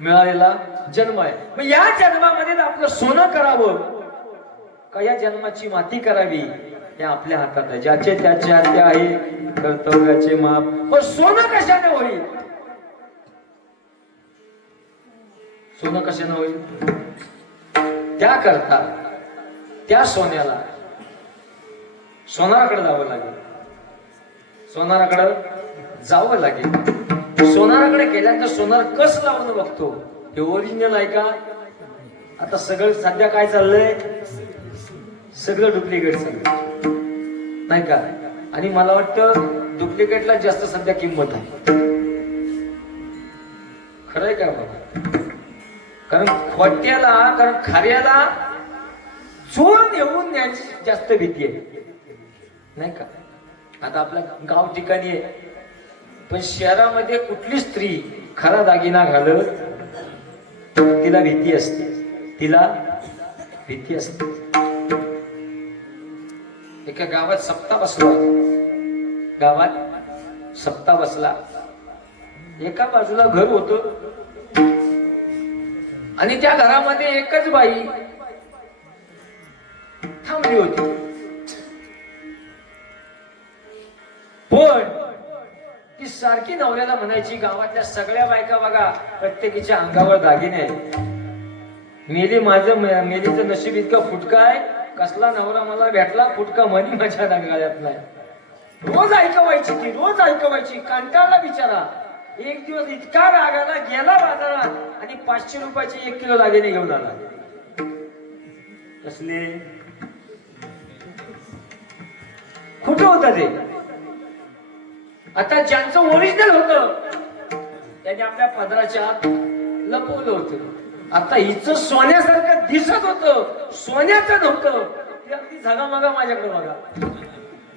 मिळालेला जन्म आहे. मग या जन्मामध्ये आपलं सोनं करावं का या जन्माची माती करावी हे आपल्या हातात आहे. ज्याचे त्याचे हाती आहे कर्तव्याचे माप. पण सोनं कशाने होईल? सोनं कशाने होईल? त्याकरता त्या सोन्याला सोनाराकडे जावं लागेल. सोनाराकडे जावं लागेल. सोनाराकडे गेल्यानंतर सोनार कस लावून बघतो हे ओरिजिनल आहे का? आता सगळं सध्या काय चाललंय? सगळं डुप्लिकेट चाललंय नाही का? आणि मला वाटतं डुप्लिकेटला जास्त सध्या किंमत आहे. खरंय का बाबा? कारण खोट्याला, कारण खऱ्याला चोरून येऊन न्यायची जास्त भीती आहे नाही का? आता आपल्या गाव ठिकाणी आहे, पण शहरामध्ये कुठली स्त्री खरा दागिना घालत तिला भीती असते. तिला भीती असते. एका गावात सप्ताह बसला. गावात सप्ताह बसला. एका बाजूला घर होतं आणि त्या घरामध्ये एकच बाई थांबली होती. पण ती सारखी नवऱ्याला म्हणायची, गावातल्या सगळ्या बायका बघा प्रत्येकीच्या अंगावर दागिने आहेत. मेलीचं नशीब इतकं फुटका आहे, कसला नवरा मला भेटला फुटका मनी माझ्या गळ्यात नाही. रोज ऐकवायची ती, रोज ऐकवायची. कंटाळला बिचारा. एक दिवस इतका रागाला गेला बाजारात आणि 500 रुपयाचे 1 किलो दागिने घेऊन आला. कसले? कुठं होतं ते? आता ज्यांचं ओरिजिनल होतं त्यांनी आपल्या पदराच्या आत लपवलं होतं. आता हिचं सोन्यासारखं दिसत होतं, सोन्याचं नव्हतं. ते अगदी झगामगा माझ्याकडे बघा.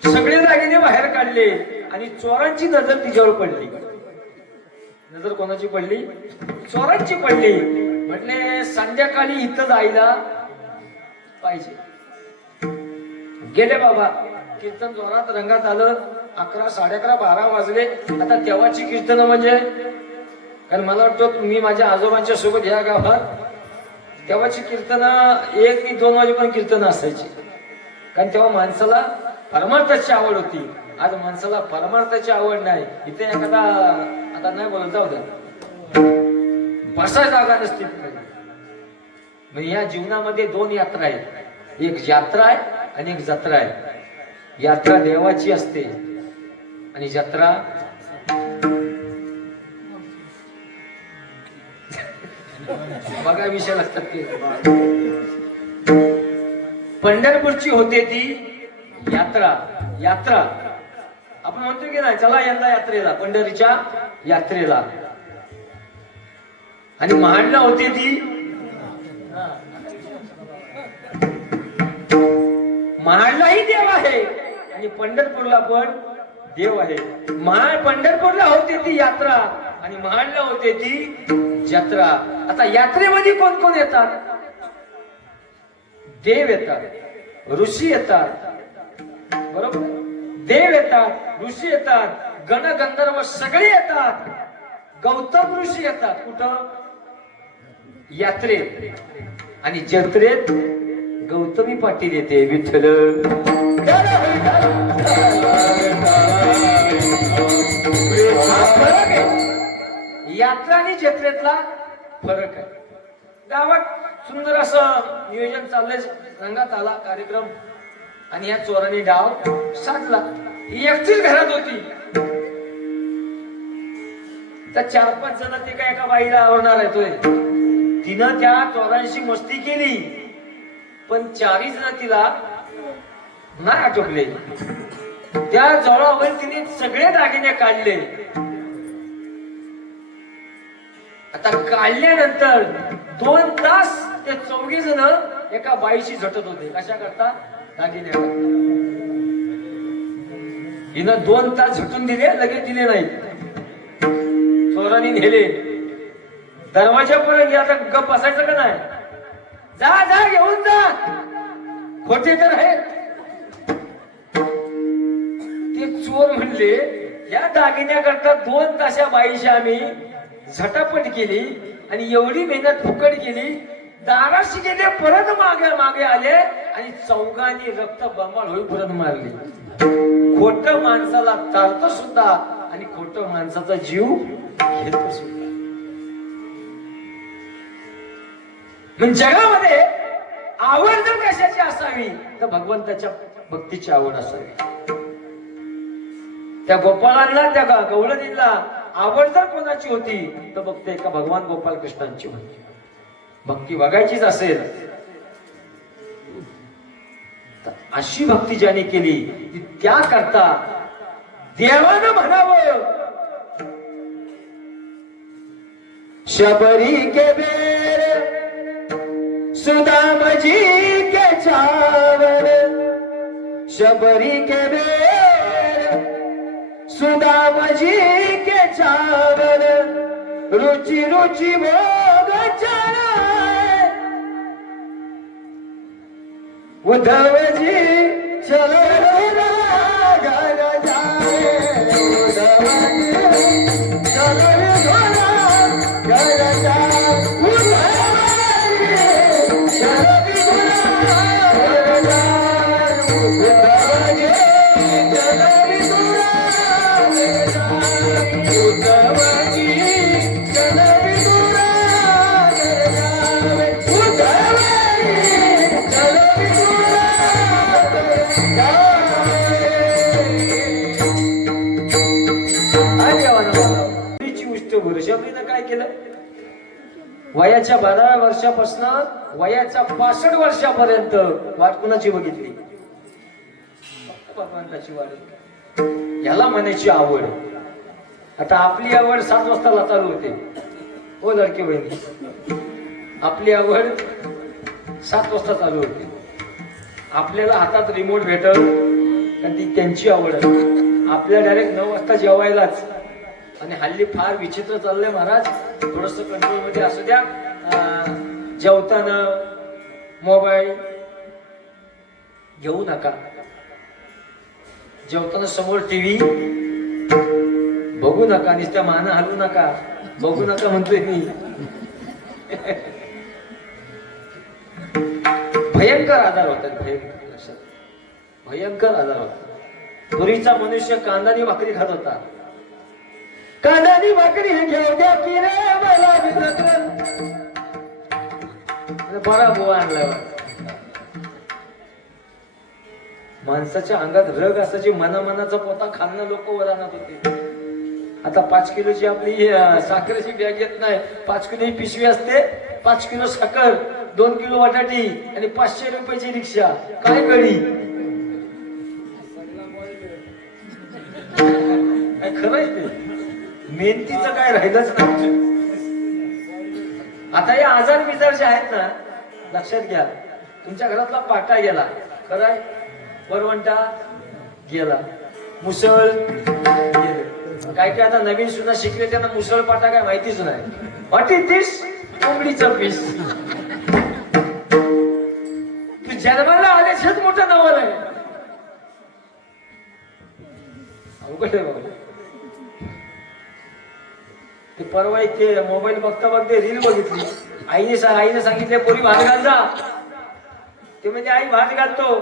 सगळे दागिने बाहेर काढले आणि चोरांची नजर तिच्यावर पडली. नजर कोणाची पडली? चोरांची पडली. म्हटले संध्याकाळी इथं जायला पाहिजे. गेले बाबा. कीर्तन जोरात रंगात आलं. 11, 11:30, 12 वाजले. आता तेव्हाची कीर्तन म्हणजे, कारण मला वाटतं मी माझ्या आजोबांच्या सोबत या गावात तेव्हाची कीर्तन 1 ते 2 वाजेपर्यंत कीर्तन असायची. कारण तेव्हा माणसाला परमार्थाची आवड होती. आज माणसाला परमार्थाची आवड नाही. इथे एखादा आता नाही बोलत, जाऊ द्या, बसा जागा नसते. म्हणजे या जीवनामध्ये 2 यात्रा आहेत. एक यात्रा आहे आणि एक जत्रा आहे. यात्रा देवाची असते आणि जत्रा बघा विषय लक्षात की पंढरपूरची होते ती यात्रा. यात्रा आपण म्हणतो की नाही, चला यंदा यात्रेला, पंढरीच्या यात्रेला. आणि महाडला होते ती, महाडलाही देव आहे आणि पंढरपूरला पण देव आहे. पंढरपूरला होते ती यात्रा आणि महाडला होते ती जत्रा. आता यात्रेमध्ये कोण कोण येतात? देव येतात, ऋषी येतात, बरोबर? देव येतात, ऋषी येतात, गणगंधर्व सगळे येतात. गौतम ऋषी येतात. कुठं? यात्रेत. आणि जत्रेत गौतमी पाटील येते. विठ्ठल यात्रा आणि जत्रेतला फरक आहे. गावात सुंदर असं नियोजन चाललंय, रंगात आला कार्यक्रम आणि या चोराने डाव साधला. ही एकटीच घरात होती. तर 4-5 जण ते काय एका बाईला आवडणार आहे. तिनं त्या चोरांशी मस्ती केली, पण 4 जण तिला नाही आटोपले. त्या जोरावर तिने सगळे दागिने काढले. आता काढल्यानंतर 2 तास ते 4 जण एका बाईशी झटत होते. कशा करता? दागिने. हिनं 2 तास झटून दिले, लगेच दिले नाही. चोरांनी नेले. दरवाजापर्यंत आता गप बसायचं का नाही? जा जा घेऊन जा. खोटे तर आहेत. ते चोर म्हणले या दागिन्याकरता 2 ताशा बाईशी आम्ही झटापट केली आणि एवढी मेहनत फुकट गेली. दाराशी गेले, परत मागे मागे आले आणि चौघांनी रक्त बंबाळ होईपर्यंत मारले. खोट माणसाला चालतं सुद्धा आणि खोट माणसाचा जीव घेतो सुद्धा. म्हणजे जगामध्ये आवड जर कशाची असावी तर भगवंताच्या भक्तीची आवड असावी. त्या गोपाळांना, त्या गवळणींना आवड जर कोणाची होती तर फक्त एका भगवान गोपाल कृष्णांची होती. भक्ती बघायचीच असेल तर अशी भक्ती ज्याने केली ती त्या करता देवानं म्हणावं, शबरी के बेर सुदाम जी के चावल, शबरी के बेर सुदाम जी के चावल, रुचि रुचि भोग चढ़ाए, उद्धव जी चलो घर जाए, उद्धव जी चलो घर जाए, उद्धव जी चलो घर जाए, उद्धव जी चलो शबरीनं काय केलं? वयाच्या 12व्या वर्षापासून वयाच्या 65 वर्षापर्यंत वाट कुणाची बघितली? भगवंताची वाट. याला म्हणायची आवड. आता आपली आवड 7 वाजता चालू होते. हो लडके बहिणी, आपली आवड 7 वाजता चालू होते. आपल्याला हातात रिमोट भेटल आणि ती त्यांची आवड आहे. आपल्याला डायरेक्ट 9 वाजता जेवायलाच. आणि हल्ली फार विचित्र चाललंय महाराज, थोडस कंट्रोल मध्ये असू द्या. जेवताना मोबाईल घेऊ नका, जेवताना समोर टीव्ही बघू नका, नुसत्या माना हलवू नका. बघू नका म्हणतोय मी. भयंकर आजार होतात, भयंकर आजार होतात. पूर्वीचा मनुष्य कांदानी भाकरी खात होता. कांदानी भाकरी घेऊ द्या की रे मला बरा बुवा आणला. माणसाच्या अंगात रग असायची, मनाचा पोता खाणं लोक वरानात होते. आता 5 किलोची आपली साखरेची बॅग येत नाही. 5 किलो ही पिशवी असते. 5 किलो साखर, 2 किलो बटाटी आणि 500 रुपयाची रिक्षा. काय गडी खरंय ते. मेहनतीचं काय राहिलंच नाही. आता हे आजार बिजार जे आहेत ना, लक्षात घ्या. तुमच्या घरातला पाटा गेला, खरंय, वरवंटा गेला, मुसळ गेले. काय काय आता नवीन सुद्धा शिकले त्यांना मुसळ पाटा काय माहितीच नाही. व्हॉट इज दिस? कोंबडीचं पीस. तू जन्माला आल्याच मोठं नवल आहे. अवघड आहे बाबा. ते परवा एक ते मोबाईल बघता बघते रील बघितली. आईने सांगितले पोरी भात घाल जा. ते म्हणजे आई भात घालतो.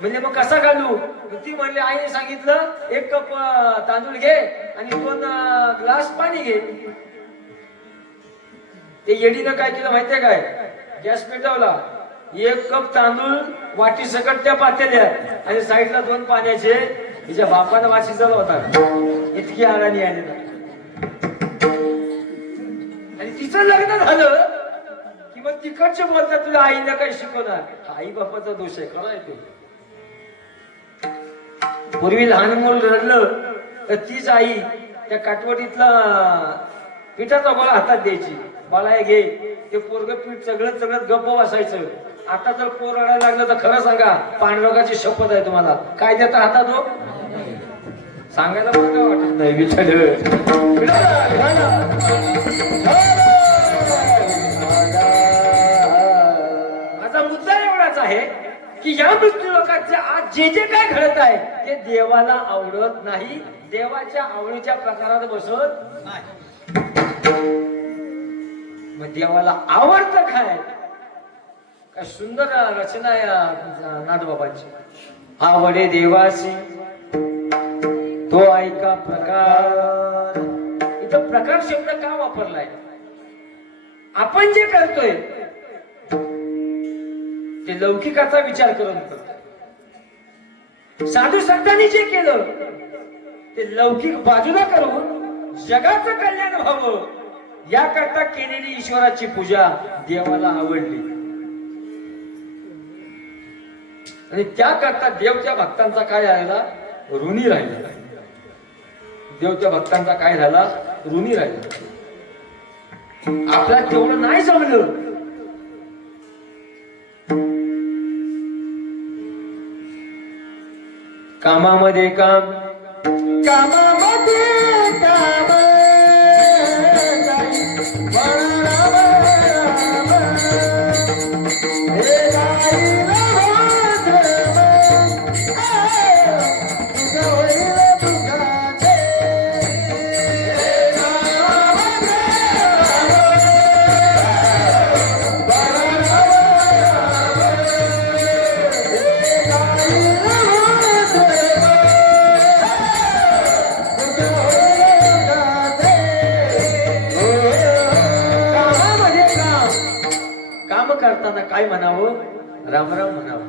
म्हणजे मग कसा घालू? ती म्हणली आईने सांगितलं 1 कप तांदूळ घे आणि 2 ग्लास पाणी घे. ते येडीनं काय केलं माहितीये काय? गॅस पेटवला, 1 कप तांदूळ वाटी सकट त्या पातेल्यात आणि साईडला 2 पाण्याचे. तिच्या बापानं वाची चालू होता. इतकी आळाणी आली ना. आणि तिचं लग्न झालं की मग तिकडचे बोलतात तुला आईला काही शिकवणार. आई बापाचा दोष आहे, खरं आहे ते. पूर्वी लहान मूल रडलं तर तीच आई त्या काटवटीतला पिठाचा गोळा हातात द्यायची. बाळा हे घे. ते पोरग पीठ सगळं गप्प बसायचं. आता जर पोर रडायला लागलं तर खरं सांगा, पांडुरंगाची शपथ आहे तुम्हाला, काय देता हातात हो? सांगायला मला काय वाटत नाही. माझा मुद्दा एवढाच आहे की या मृत्यू लोकांचे आज जे जे काय घडत आहे ते देवाला आवडत नाही, देवाच्या आवडीच्या प्रकारात बसत नाही. देवाला आवडतं काय? काय सुंदर रचना या नाथबाबांची. आवडे देवासी तो ऐका प्रकार. इथं प्रकार शब्द का वापरलाय? आपण जे करतोय ते लौकिकाचा विचार करून करतो. साधू संतांनी जे केलं ते लौकिक बाजूला करून जगाचं कल्याण व्हावं याकरता केलेली ईश्वराची पूजा देवाला आवडली आणि त्याकरता देव त्या भक्तांचा काय राहिला? ऋणी राहिला. देव त्या भक्तांचा काय झाला? ऋणी राहिला. आपला तेवढं नाही जमलं. कामामध्ये काम, कामामध्ये काम, करताना काय म्हणावं? राम राम म्हणावं.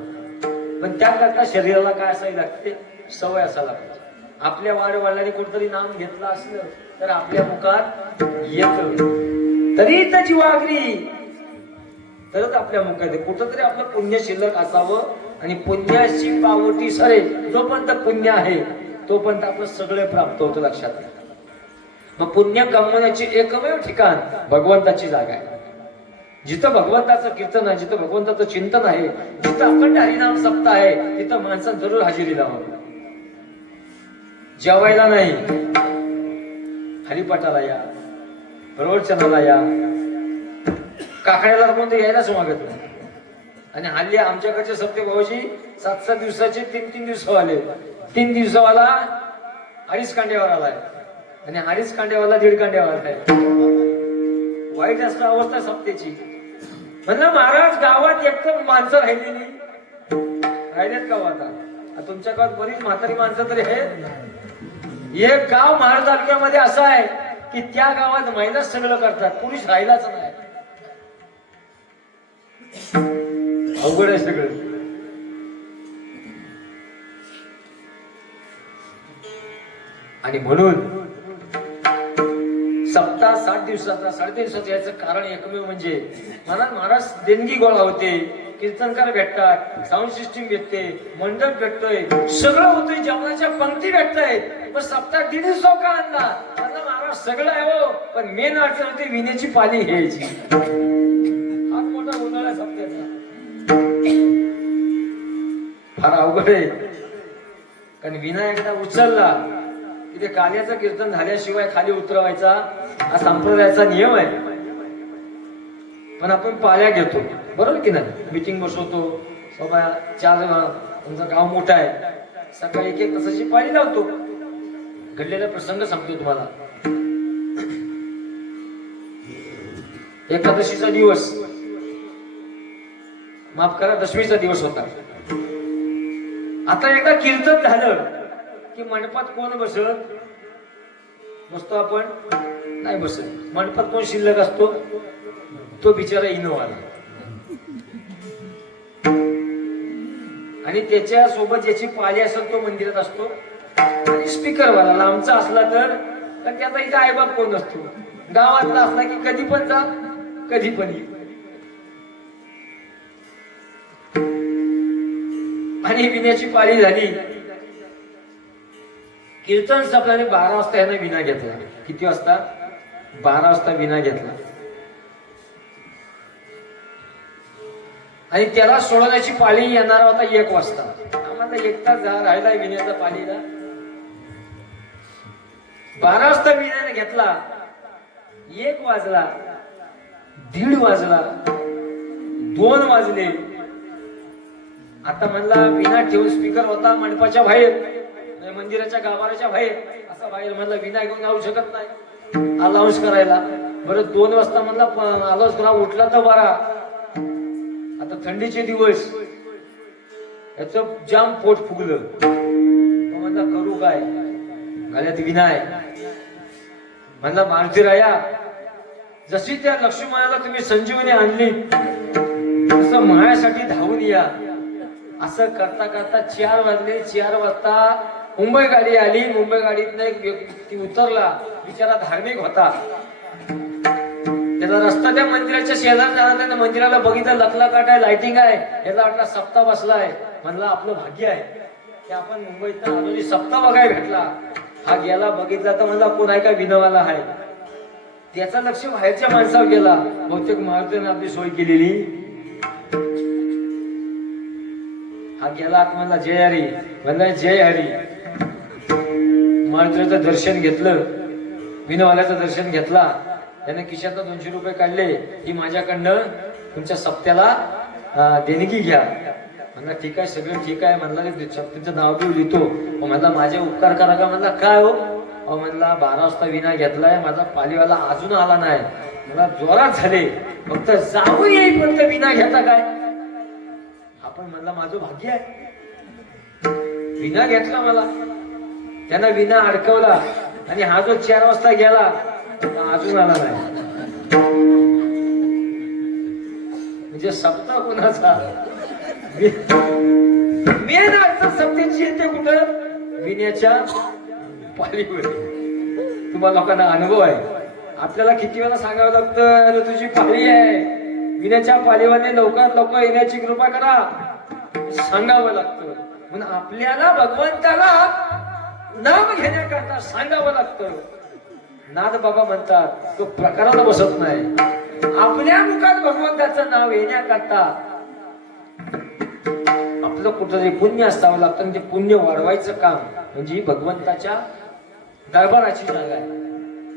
पण त्याकरता शरीराला काय असावी लागते? सवय असायला लागते. आपल्या वाडवडिलांनी कुठतरी नाम घेतलं असलं तर आपल्या मुखात येत. तरी त्याची वागरी तरच आपल्या मुखात कुठंतरी आपलं पुण्य शिल्लक असावं. आणि पुण्याची पावटी सरे जोपर्यंत पुण्य आहे तोपर्यंत आपलं सगळं प्राप्त होतं. लक्षात घ्या. मग पुण्य कमवण्याची एकमेव ठिकाण भगवंताची जागा आहे. जिथं भगवंताचं कीर्तन आहे, जिथं भगवंताचं चिंतन आहे, जिथं अखंड हरिनाम सप्ताह आहे, तिथं माणसानं जरूर हजेरी लावावी. जेवायला नाही, हरिपाठाला या, प्रवचनाला या. काकड्याला म्हणून यायलाच मागत नाही. आणि हल्ली आमच्याकडचे सत्य भाऊजी 7-7 दिवसाचे 3-3 दिवस आले. 3 दिवसावाला 2.5 कांड्यावर आलाय आणि 2.5 कांड्यावाला 1.5 कांड्यावर आलाय. वाईट असं अवस्था सप्तेची. म्हणलं महाराज गावात एकदम माणसं राहिलेली राहिलेत का? आता तुमच्या गावात बरीच म्हातारी माणसं तरी आहेत. एक गाव महाराज तालुक्यामध्ये असं आहे की त्या गावात महिलाच सगळं करतात, पुरुष राहिलाच नाही. अवघड आहे सगळं. आणि म्हणून सप्ताह 60 दिवसाचा 3.5 दिवसाचा याचं कारण एकमेव म्हणजे महाराज देणगी गोळा होते, कीर्तनकार भेटतात, साऊंड सिस्टीम भेटते, मंडप भेटतोय, सगळं होतंय, जेवणाच्या पंक्ती भेटतायत. पण सप्ताह 1.5 दिवस का आणला? महाराज सगळं आहे हो, पण मेन अडचण होती विण्याची पाली घ्यायची. हा मोठा गोंधळ आहे सप्त्याचा. फार अवघड आहे. कारण विना एकदा उचलला तिथे काल्याचं कीर्तन झाल्याशिवाय खाली उतरवायचा हा संप्रदायाचा नियम आहे. पण आपण पाल्या घेतो, बरोबर की नाही? मीटिंग बसवतो बाबा, 4 तुमचं गाव मोठं आहे, सकाळी 1-1 तासाची पाळी लावतो. घडलेला प्रसंग सांगतो तुम्हाला. एकादशीचा दिवस, माफ करा, दशमीचा दिवस होता. आता एकदा कीर्तन झालं की मंडपात कोण बसत? बसतो आपण? नाही बसत. मंडपात कोण शिल्लक असतो? तो बिचारा इनोवाला. आणि त्याच्या सोबत ज्याची पाली असेल तो मंदिरात असतो. आणि स्पीकरवाला लांबचा असला तर त्याचा इथं आईबाप कोण नसतो. गावातला असला की कधी पण जा, कधी पण ये. आणि विण्याची पाळी झाली. कीर्तन संपल्याने 12 वाजता यानं विना घेतला. किती वाजता? 12 वाजता विना घेतला. आणि त्याला सोडवण्याची पाळी येणार होता 1 वाजता. आम्हाला 1 तास राहिला विण्याचा पाळीला. 12 वाजता विण्याने घेतला. 1 वाजला, 1:30 वाजला, 2 वाजले. आता म्हणला विना ठेवून स्पीकर होता मंडपाच्या बाहेर, मंदिराच्या गाभाऱ्याच्या बाहेर. असा बाहेर म्हणला विना घेऊन जाऊ शकत नाही अलाउन्स करायला. बरं 2 वाजता म्हणला आलोच तुला उठला तर बरा. आता थंडीचे दिवस याच जाम पोट फुगलं. म्हणला करू काय, गळ्यात विनाय. म्हणला मारुतीराया, जशी त्या लक्ष्मणाला तुम्ही संजीवनी आणली तसं मायासाठी धावून या. असं करता करता 4 वाजले. 4 वाजता मुंबई गाडी आली. मुंबई गाडीतनं एक व्यक्ती उतरला, बिचारा धार्मिक होता. त्याचा रस्ता त्या मंदिराच्या शेजारी जाणार. त्यानं मंदिराला बघितलं, लखलखाट आहे, लाइटिंग आहे. याचा वाटला सप्ताह बसलाय. म्हणला आपलं भाग्य आहे की आपण मुंबईत आलो, सप्ताह बघायला भेटला. हा गेला, बघितला तर म्हणला कोण आहे का विनवाला आहे. त्याचा लक्ष बाहेरच्या माणसावर गेला. बहुतेक मारुतीने आपली सोय केलेली. हा गेला म्हणला जय हरी. म्हणला जय हरी. मारुतीचं दर्शन घेतलं, विनवाल्याचं दर्शन घेतला. त्याने खिशातनं 200 रुपये काढले. ही माझ्याकडनं तुमच्या सप्त्याला देणगी घ्या. म्हणला ठीक आहे, सगळं ठीक आहे. म्हणला तुमचं नाव घेऊ लिहितो. म्हणला माझे उपकार करा का. म्हणला काय हो. म्हणला 12 वाजता विना घेतलाय, माझा पालीवाला अजून आला नाही. मला जोरात झाले, फक्त जाऊन येईपर्यंत विना घेता काय. आपण म्हणला माझं भाग्य आहे, विना घेतला मला. त्यांना विना अडकवला आणि हा जो 4 वाजता गेला अजून आला नाही. म्हणजे सप्ताह कोणाचा. मेन अर्थ सप्त्याची येते कुठं, विण्याच्या पालीवर. तुम्हाला लोकांना अनुभव आहे. आपल्याला किती वेळा सांगावं लागतं, अरे तुझी पाली आहे, विण्याच्या पालीवाने लवकरात लवकर येण्याची कृपा करा, सांगावं लागतं. म्हणून आपल्याला भगवंताला नाम घेण्याकरता सांगावं लागतं. नाद बाबा म्हणतात तो प्रकाराला बसत नाही. आपल्या मुखात भगवंताचं नाव येण्याकरता आपलं कुठंतरी पुण्य असावं लागतं. म्हणजे पुण्य वाढवायचं काम म्हणजे भगवंताच्या दरबाराची जागा आहे,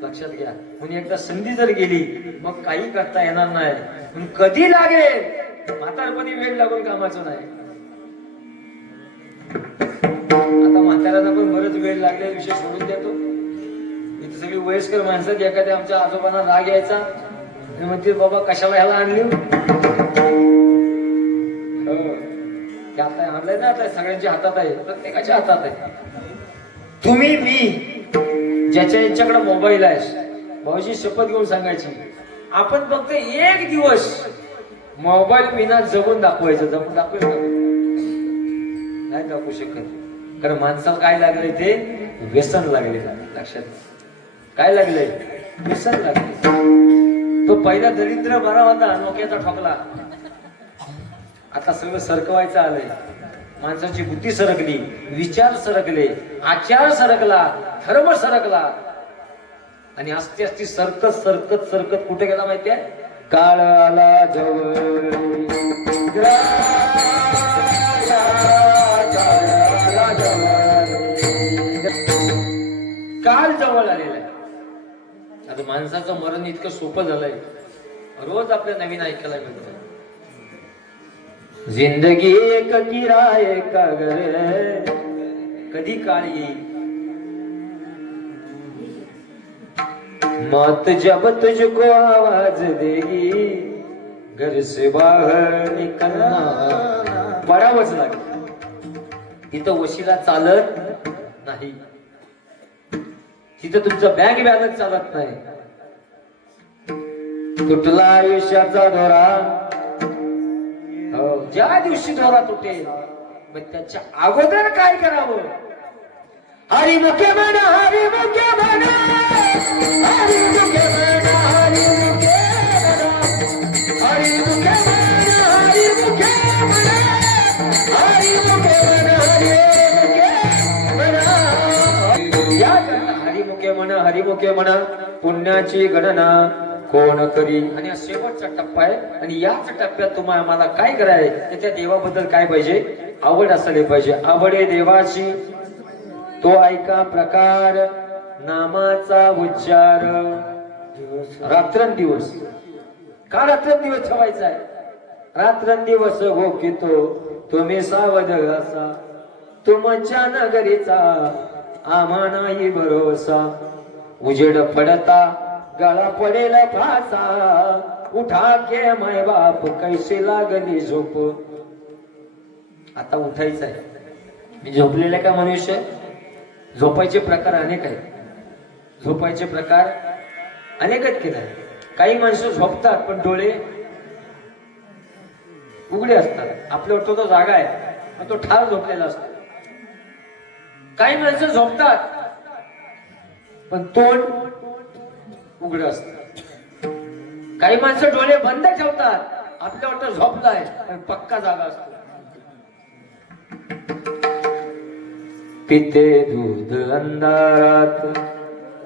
लक्षात घ्या. म्हणून एकदा संधी जर गेली मग काही करता येणार नाही. म्हणून कधी लागेल, म्हातारपणी वेळ लागून कामाचं नाही. आता म्हाताऱ्यांना पण बरंच वेळ लागले, विषय सोडून देतो. इथे सगळी वयस्कर माणसं, एखाद्या आमच्या आजोबांना राग यायचा, म्हणते बाबा कशाला ह्याला आणली. आता आणलंय ना, आता सगळ्यांच्या हातात आहे, प्रत्येकाच्या हातात आहे. तुम्ही मी ज्याच्या यांच्याकडे मोबाईल आहे, भाऊजी शपथ घेऊन सांगायची, आपण फक्त 1 दिवस मोबाईल विना जगून दाखवायचं. जगून दाखवायचं नाही दाखवू शकत. कारण माणसाला काय लागलंय, ते व्यसन लागले. लक्षात काय लागलंय, व्यसन लागले. तो पहिला दरिद्र बरा होता, नोक्याचा ठोकला. आता सगळं सरकवायचं आलंय. माणसाची बुद्धी सरकली, विचार सरकले, आचार सरकला, धर्म सरकला. आणि असते असती सरकत सरकत सरकत कुठे गेला माहितीये, काळ आला जवळ. काळ जवळ आलेला आहे. आता माणसाचं मरण इतकं सोपं झालंय, रोज आपल्या नवीन ऐकायला मिळतं. जिंदगी एक किराए का घर, कधी काळ येईल. मौत जब तुझको आवाज देगी, घर से बाहर निकलना पडावंच लागेल. तिथं वशिला चालत नाही, तिथं तुमचं बँक बॅलन्स चालत नाही. तुटला आयुष्याचा दोरा, ज्या दिवशी दोरा तुटेल मग त्याच्या अगोदर काय करावं. हरी मुखे म्हणा, हरी मुखे म्हणा, हरी मुखे म्हणा, हरी मुखे म्हणा, हरी मुखे म्हणा, हरी मुखे म्हणा, हरी मुखे म्हणा, हरी मुखे म्हणा. या हरिमुखे म्हणा, हरिमुखे म्हणा, पुण्याची गणना कोण करी. आणि हा शेवटचा टप्पा आहे. आणि याच टप्प्यात तुम्हाला आम्हाला काय करायचं, त्या देवाबद्दल काय पाहिजे, आवड असले पाहिजे. आवडे देवाची तो ऐका प्रकार, नामाचा उच्चार रात्रंदिवस. का रात्रंदिवस ठेवायचा आहे, रात्रंदिवस हो की तो तुम्ही सावध असा. तुमच्या नगरीचा आम्हा नाही भरोसा. उजेड पडता गळा पडेल फासा, उठा के माय बाप कैसे लागली झोप. आता उठायचं आहे. मी झोपलेले का मनुष्य? झोपायचे प्रकार अनेक आहेत. झोपायचे प्रकार अनेक आहेत की नाही? काही माणसं झोपतात पण डोळे उघडे असतात. आपल्या वाटतो तो जागा आहे पण तो ठार झोपलेला असतो. काही माणसं झोपतात पण तोंड उघड असत. काही माणसं डोळे बंद ठेवतात, आपल्या वाटतं झोपलाय पण पक्का जागा असतो. पिते दूध अंधारात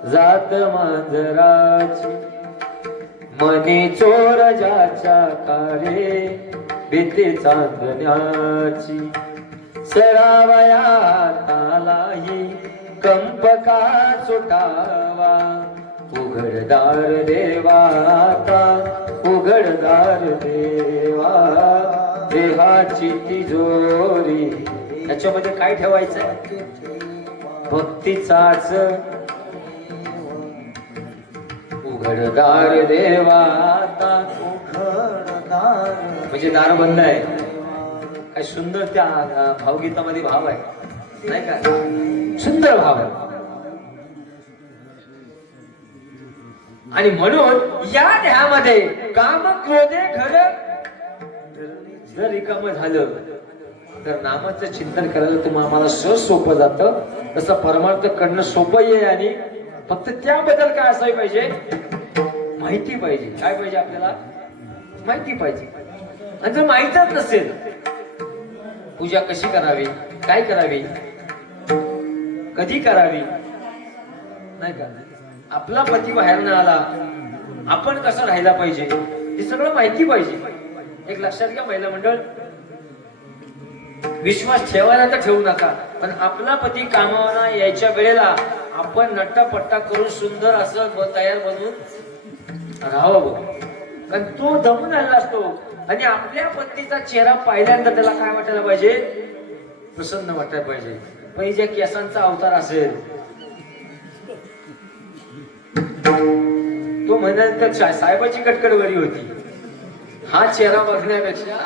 जात मांजराची, मनी चोर ज्याच्या कारे भीती चांदण्याची. सरावयातालाही कंप का सुटावा, उघडदार देवा आता उघडदार देवा, देहाची तिजोरी. त्याच्यामध्ये काय ठेवायचं? भक्तीचाच उघडदार देवा आता उघडदार. म्हणजे दार बंद आहे. काय सुंदर त्या भावगीतामध्ये भाव आहे नाही का? सुंदर भाव आहे. आणि म्हणून या देहामध्ये काम क्रोधे घर जर रिकाम झालं तर नामाचं चिंतन करायला तुम्हाला सहज सोपं जातं. तसं परमार्थ करणं सोपं आहे. आणि फक्त त्याबद्दल काय असायला पाहिजे? माहिती पाहिजे. काय पाहिजे आपल्याला? माहिती पाहिजे. आणि जर माहितच नसेल पूजा कशी करावी, काय करावी, कधी करावी नाही का? आपला पती बाहेर न आला आपण कसं राहायला पाहिजे हे सगळं माहिती पाहिजे. एक लक्षात घ्या महिला मंडळ, विश्वास ठेवायला तर ठेवू नका, पण आपला पती कामाला यायच्या वेळेला आपण नट्टापट्टा करून सुंदर असं तयार बनवून राहावं. कारण तो दमून आलेला असतो आणि आपल्या पत्नीचा चेहरा पाहिल्यानंतर त्याला काय वाटायला पाहिजे? प्रसन्न वाटायला पाहिजे. पण ज्या केसांचा अवतार असेल तो म्हणाल तर साहेबाची कटकट बरी होती, हा चेहरा बघण्यापेक्षा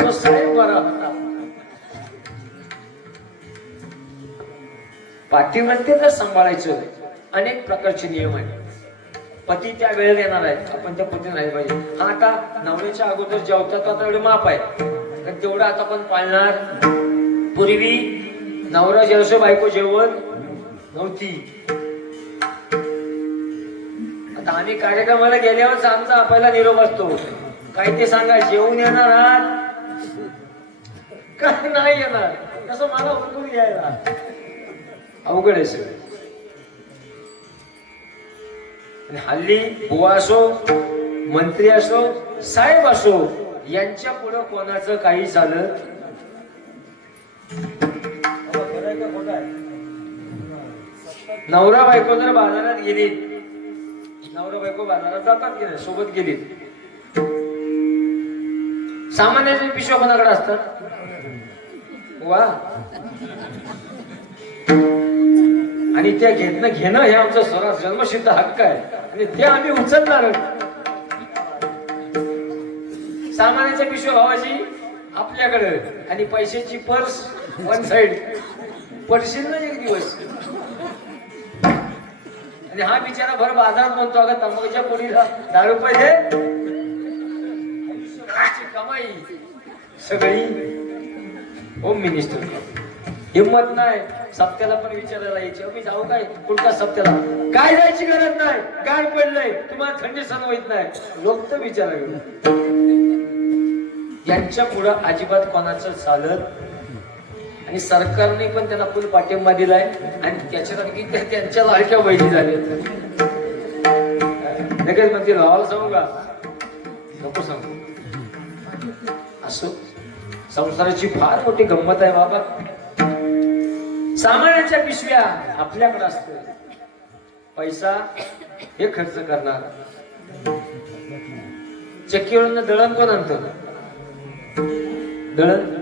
तो साहेब बरा होता. पाठीमध्ये सांभाळायचं. अनेक प्रकारचे नियम आहेत. पती त्या वेळेला येणार आहे, आपण त्या पतीने राहिलं पाहिजे. हा आता नवऱ्याच्या अगोदर जेवतात आता एवढे माप आहे तर तेवढं आता आपण पाळणार. पूर्वी नवरा जेवसो बायको जेवण नव्हती. आता आम्ही कार्यक्रमाला गेल्यावर आमचा पहिला निरोप असतो, काय ते सांगा, जेवून येणार आहात काय नाही येणार? कसं मला उठून यायला अवघड आहे सगळं. हल्ली बुवा असो, मंत्री असो, साहेब असो, यांच्या पुढं कोणाचं काही झालं नवरा बायको जर बाजारात गेली, नवरा बायको बाजारात जातात की नाही, सोबत गेली, सामान्याचे पिशव्या कोणाकडे असतात? वा. आणि त्या घेणं हे आमचा स्वराज जन्मसिद्ध हक्क आहे आणि ते आम्ही उचलणार. सामानाच्या पिशव्या भावाची आपल्याकडे आणि पैशाची पर्स वन साइड. पडशील ना एक दिवस. आणि हा बिचारा भर बाजारात म्हणतो, अगं तंबाखूच्या पुढीला 10 रुपये दे. कमाई सगळी होम मिनिस्टर. हिंमत नाही सप्त्याला पण विचारायला यायची, मी जाऊ काय कुठल्या सप्त्याला? काय जायची गरज नाही, गार पडलंय, तुम्हाला थंडी सहन होत नाही. लोक तर विचारावे. यांच्या पुढं अजिबात कोणाचं चालत. आणि सरकारने पण त्यांना फुल पाठिंबा दिलाय आणि त्याच्यासाठी त्यांच्या लाडक्या बहिणी झाल्या. लगेच म्हणतील भावाला सांगू का? नको सांगू. असो, संसाराची फार मोठी गंमत आहे बाबा. सामानाच्या पिशव्या आपल्याकडे असते, पैसा हे खर्च करणार. चक्कीवरून दळण कोण आणतं? दळण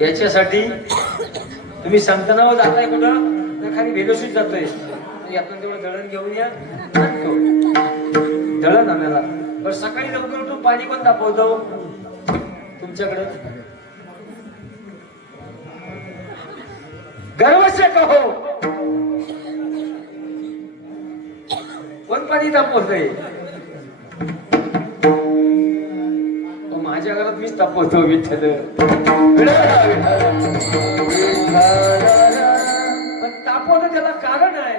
याच्यासाठी तुम्ही सांगताना व जाताय कुठं तर खाली वेलोशीच जातोय आपण तेवढं दळण घेऊन या आणतो दळण आणायला. पण सकाळी लवकर उठून पाणी कोण तापवतो तुमच्याकडे? गर्व से कहो कोण पाणी तापवतंय? माझ्या घरात मीच तापवतो विठ्ठल. पण तापवलं त्याला कारण आहे.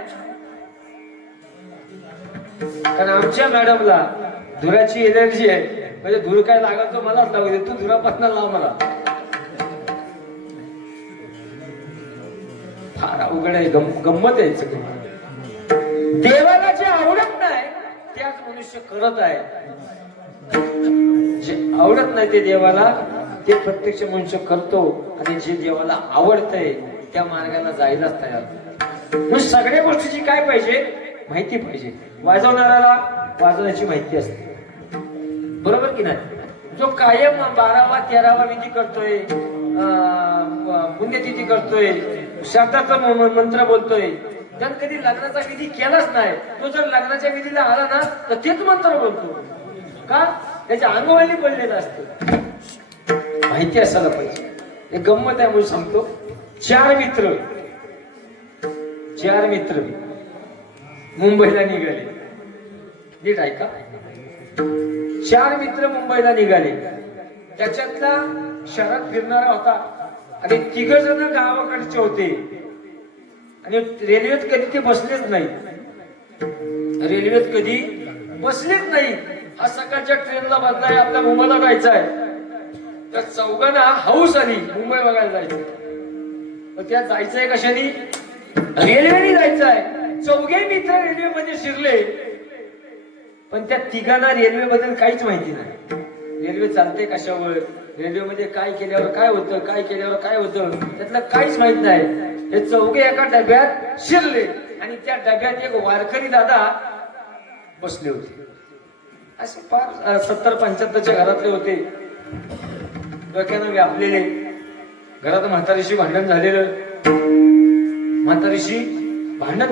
कारण आमच्या मॅडमला धुराची एनर्जी आहे. म्हणजे धूर काय लागत तो मलाच लागू दे, तू धुरापासून लाव मला. फार अवघड आहे, गंमत आहे सगळं. देवाला जे आवडत नाही त्याच मनुष्य करत आहे. जे आवडत नाही ते देवाला ते प्रत्यक्ष मनुष्य करतो. आणि जे देवाला आवडतंय त्या मार्गाला जायलाच तयार. मग सगळ्या गोष्टीची काय पाहिजे? माहिती पाहिजे. वाजवणाऱ्याला वाजवण्याची माहिती असते, बरोबर की नाही? जो कायम 12वा 13वा विधी करतोय, पुण्यतिथी करतोय, शब्दाचा मंत्र बोलतोय, तर कधी लग्नाचा विधी केलाच नाही. तो जर लग्नाच्या विधीला आला ना तर तेच मंत्र बोलतो. का? त्याच्या अंगवळणी पडलेलं असतं. माहिती असायला पाहिजे. हे गंमत आहे म्हणून सांगतो. चार मित्र मुंबईला निघाले. नीट ऐका. 4 मित्र मुंबईला निघाले. त्याच्यातला शहरात फिरणारा होता आणि 3 जण गावाकडचे होते. आणि रेल्वेत कधी ते बसलेच नाही. आज सकाळच्या ट्रेनला बसलाय, आपल्या मुंबईला जायचं आहे. त्या चौघांना हौस आली मुंबई बघायला जायचं. त्या जायचंय कशाने? रेल्वेने जायचं आहे. 4 मित्र रेल्वेमध्ये शिरले. पण त्या 3घांना रेल्वे बद्दल काहीच माहिती नाही. रेल्वे चालते कशावर, रेल्वेमध्ये काय केल्यावर काय होतं, काय केल्यावर काय होतं, त्यातलं काहीच माहित नाही. हे 4 एका डब्यात शिरले आणि त्या डब्यात एक वारकरी दादा बसले होते. असे फार 70-75च्या घरातले होते. डोक्यानं व्यापलेले. घरात म्हातारीशी भांडण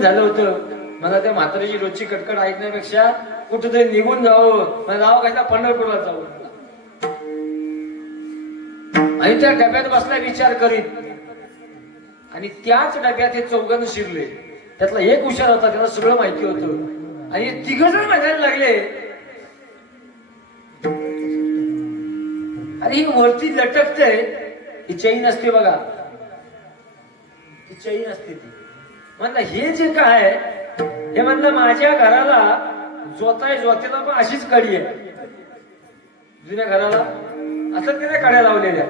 झालं होतं. मला त्या म्हातारीची रोजची कटकट ऐकण्यापेक्षा कुठेतरी निघून जावं, मला नाव कशाला पंढरपूरला जावं. आणि त्या डब्यात बसला विचार करीत. आणि त्याच डब्यात हे 4 जण शिरले. त्यातला एक हुशार होता, त्याला सगळं माहिती होतं. आणि 3 जण म्हणायला लागले, अरे ही वरती लटकतय, ही चैन असते बघा, ही चैन असते ती. म्हणलं हे जे काय हे, म्हणलं माझ्या घराला जोतेला पण अशीच कडी आहे. जुन्या घराला असं तिने कड्या लावलेल्या.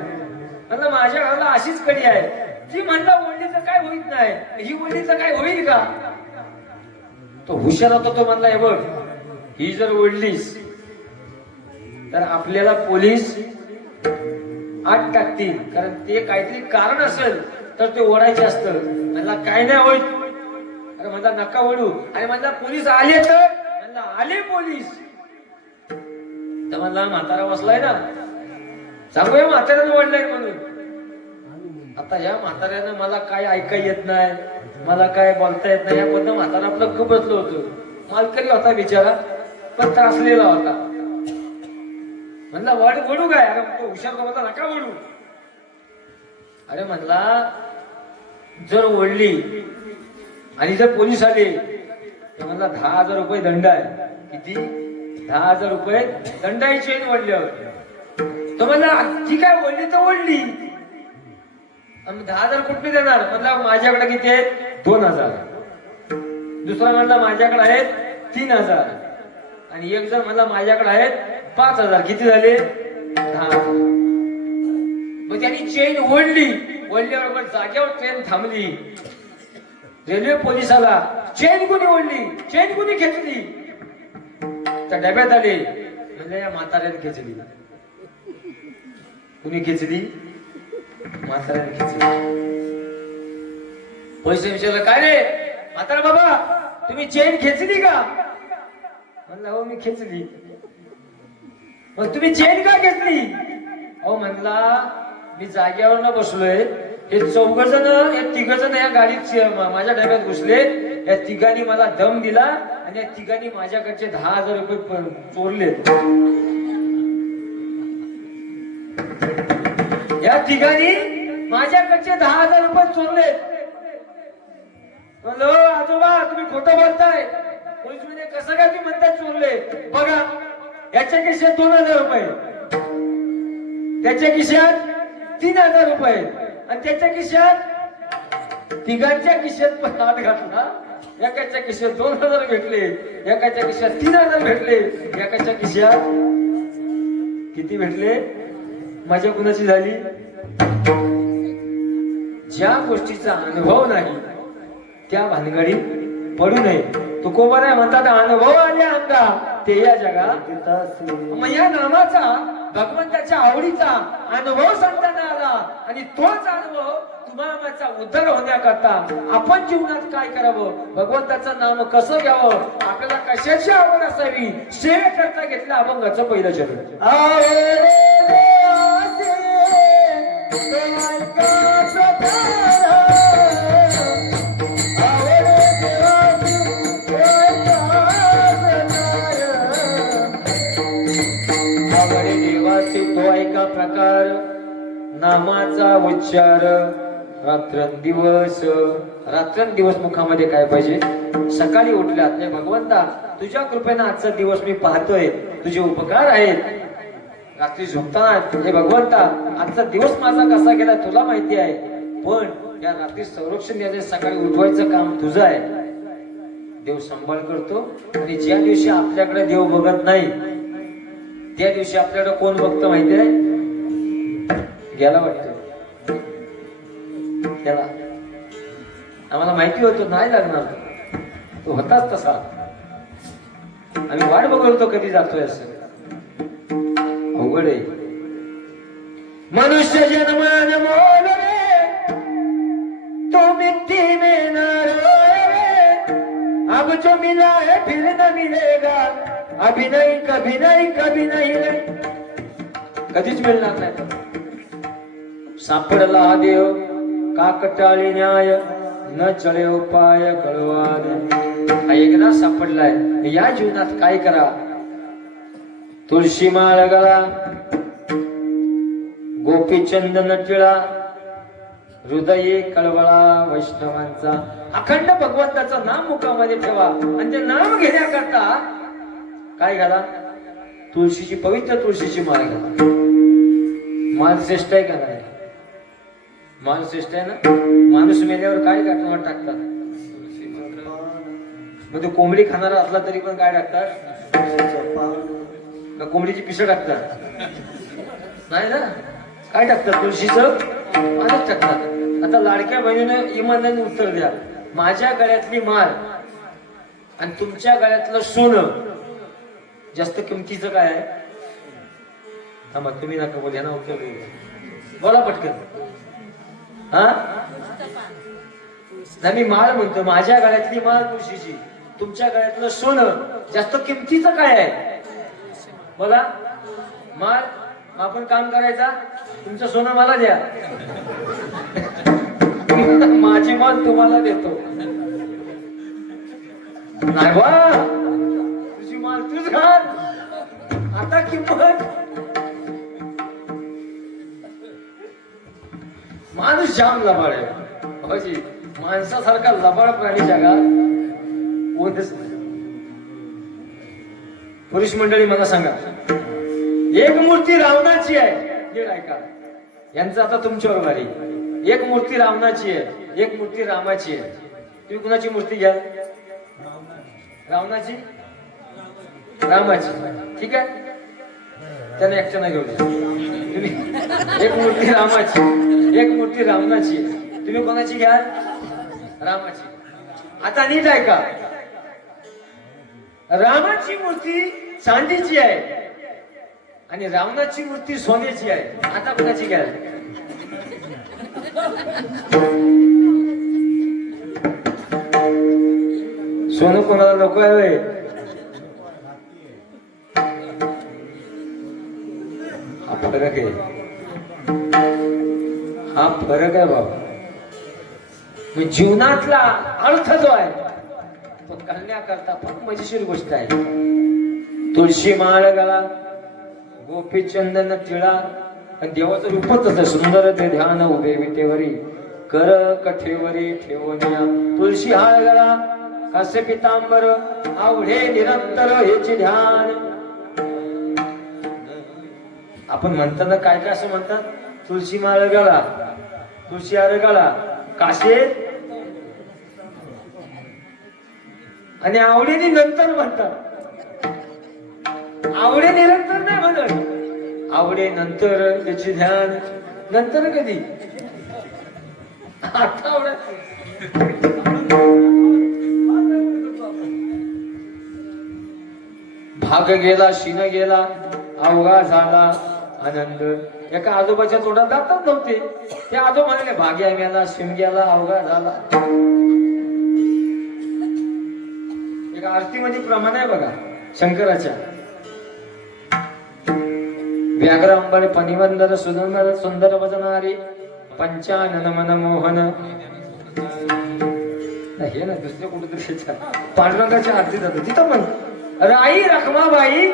म्हणलं माझ्या घराला अशीच कडी आहे. ती म्हणलं ओढलीचं काय होईल नाही, ही ओढलीचं काय होईल का? तो हुशार होता. तो म्हणला, हे बघ, ही जर ओढलीस तर आपल्याला पोलीस आत टाकतील. कारण ते काहीतरी कारण असेल तर ते ओढायचे असतं. म्हणला काय नाही होईल. अरे म्हणला नका ओढू. आणि म्हणला पोलीस आले तर? म्हणला आले पोलीस. तर म्हणला म्हातारा बसलाय ना, सांगूया म्हाताऱ्यानं ओढलाय म्हणून. आता या म्हाताऱ्यानं मला काय ऐका येत नाही, मला काय बोलता येत नाही, या पद्धत म्हातारा आपलं खूप बसलं होतं. मालकरी होता बिचारा, पण त्रासलेला होता. म्हणला वडू काय? अरे तो हुशार का, नका वडू. अरे म्हणला जर ओढली आणि जर पोलीस आले तर म्हणला 10,000 रुपये दंड आहे. किती? 10,000 रुपये दंड आहे चेन ओढल्यावर. तो म्हणला ठीक आहे, ओढली तर ओढली, 10,000 कुठे देणार? म्हणला माझ्याकडे किती आहेत? 2,000. दुसरा म्हणला माझ्याकडे आहेत 3,000. आणि एक जण म्हणला माझ्याकडे आहेत 5,000. किती झाले? 10,000. मग त्यांनी चेन ओढल्याबरोबर जागेवर ट्रेन थांबली. रेल्वे पोलिसाला चेन कुणी ओढली, चेन कुणी खेचली? त्या डब्यात आले. म्हणजे या म्हाताऱ्याने खेचली. कुणी खेचली? म्हाताऱ्याने खेचली. पैसे विचारलं, काय रे म्हातारा बाबा, तुम्ही चेन खेचली का? म्हणलं हो मी खेचली. मग तुम्ही चेन का घेतली? अहो म्हणला मी जाग्यावर न बसलोय, हे चौघ जण, हे तिघ जण या गाडीत माझ्या डब्यात घुसले. या तिघांनी मला दम दिला आणि या तिघांनी माझ्याकडचे 10,000 रुपये चोरले. या तिघांनी माझ्याकडचे 10,000 रुपये चोरले. म्हणलो आजोबा तुम्ही खोटं बोलताय. पोलीस म्हणजे कसं काय तुम्ही म्हणताय चोरले? बघा याच्या खिशात 2,000 रुपये, त्याच्या खिशात 3,000 रुपये आणि त्याच्या खिशात, तिघांच्या खिशात पण हात घातला. एकाच्या खिशात 2,000 भेटले, एकाच्या खिशात 3,000 भेटले, एकाच्या खिशात किती भेटले? मजा कुणाची झाली? ज्या गोष्टीचा अनुभव नाही त्या भानगडी पडू नये. तुकोबाराय म्हणतात अनुभव आले अंगा ते या जगात. मग या नामाचा, भगवंताच्या आवडीचा अनुभव संतांना आला आणि तोच अनुभव तुम्हाला उद्धार होण्याकरता आपण जीवनात काय करावं, भगवंताचं नाम कसं घ्यावं, आपल्याला कशाची आवड असावी, सेवे करता घेतलं अभंगाचं पहिलं चरण. तो ऐका प्रकार नामाचा उच्चार रात्रंदिवस. रात्रंदिवस मुखामध्ये काय पाहिजे? सकाळी उठल्यात हे भगवंता तुझ्या कृपेनं आजचा दिवस मी पाहतोय, तुझे उपकार आहेत. रात्री झोपताना हे भगवंता आजचा दिवस माझा कसा गेला तुला माहिती आहे, पण या रात्री संरक्षण द्यायचे, सकाळी उठवायचं काम तुझं आहे. देव सांभाळ करतो आणि ज्या दिवशी आपल्याकडे देव बघत नाही त्या दिवशी आपल्याकडे कोण बघतं माहिती आहे? गेला वाटतं. गेला. आम्हाला माहिती होतं नाही लागणार, तो होताच तसा. आम्ही वाट बघतो कधी जातोय असं. अवघड आहे. मनुष्य जन्मान मोल रे तो मिट्टी में न रोए, अब जो मिला है फिर न मिलेगा, अभी नहीं कभी नहीं कभी नहीं रे. कधीच मिळणार नाही. सापडला हा देव काकटाळी न्याय, न चळे उपाय कळवा. हा एकदा सापडलाय. या जीवनात काय करा? तुळशी माळ गळा, गोपीचंदन टिळा, हृदये कळवळा वैष्णवांचा. अखंड भगवंताचं नाम मुखामध्ये ठेवा आणि ते नाम घेण्याकरता काय घाला? तुळशीची, पवित्र तुळशीची माळ घाला. माल श्रेष्ठ आहे का नाही? माल श्रेष्ठ आहे ना. माणूस मेल्यावर काय टाकतात? मग ते कोंबडी खाणारा असला तरी पण काय टाकतात? का कोंबडीची पिसं टाकतात? नाही ना. काय टाकतात? तुळशीचं पानच टाकतात. आता लाडक्या बहिणीनं इमानाने उत्तर द्या. माझ्या गळ्यातली माळ आणि तुमच्या गळ्यातलं सोनं जास्त किमतीचं काय आहे? थांबा, तुम्ही नका बोल, ना उत्तर बोला पटकन. हा नाही, मी माळ म्हणतो. माझ्या गळ्यातली माळ तुळशीची, तुमच्या गळ्यातलं सोनं जास्त किमतीचं काय आहे? बोला. माळ आपण काम करायचा, तुमचं सोनं मला द्या. माझी माळ तुम्हाला देतो. नाही बा, तुझी माळ तूच घाल. आता किंमत. माणूस जाम लबाड आहे. माणसासारखा लबाड प्राणी जगात कोणच नाही. पुरुष मंडळी मला सांगा, एक मूर्ती रावणाची आहे. हे ऐका, यांचं आता तुमच्यावर वारी. एक मूर्ती रावणाची आहे, एक मूर्ती रामाची आहे. तुम्ही कुणाची मूर्ती घ्या? रावणाची, रामाची. ठीक आहे, त्याने एकट्यानं घेऊ द्या. तुम्ही एक मूर्ती रामाची, एक मूर्ती रावणाची. तुम्ही कोणाची घ्या? रामाची. आता नीट ऐका, रामाची मूर्ती चांदीची आहे आणि रावणाची मूर्ती सोन्याची आहे. आता कोणाची घ्याल? सोनं कोणाला नको आहे? हा फरक आहे. हा फरक आहे बाबा. मग जीवनातला अर्थ जो आहे तो कळण्याकरता फार मजेशीर गोष्ट आहे. तुळशी माळ गळा, गोपी चंदन टिळा, आणि देवाचं रूपच तसं सुंदर ते ध्यान उभे विटेवरी कर कठेवरी ठेवूनिया. तुळशी हाळ गळा, कास्य पितांबर, आवडे निरंतर हेचे ध्यान. आपण म्हणताना काय काय असं म्हणतात, तुळशी माळ गळा, तुळशी हार गळा, काशे आणि आवडीने नंतर म्हणतात. आवडे निरंतर नाही म्हणत, आवडे नंतर त्याचे ध्यान. नंतर कधी? आता भाग गेला, शिन गेला, अवघा झाला आनंद. एका आजोबाच्या तोंडात जातच नव्हते. ते आजोबा म्हणाले भाग्या गेला, शिम गेला, अवघा झाला. एक आरतीमध्ये प्रमाण आहे बघा शंकराच्या. व्याघ्र अंबळ फणिवंदर सुंदर सुंदर वजनारी पंचानन मन मोहन. हे ना दुसऱ्या कुठेतरी पांडुरंगाच्या आरती जातो तिथं पण राई रखमाबाई,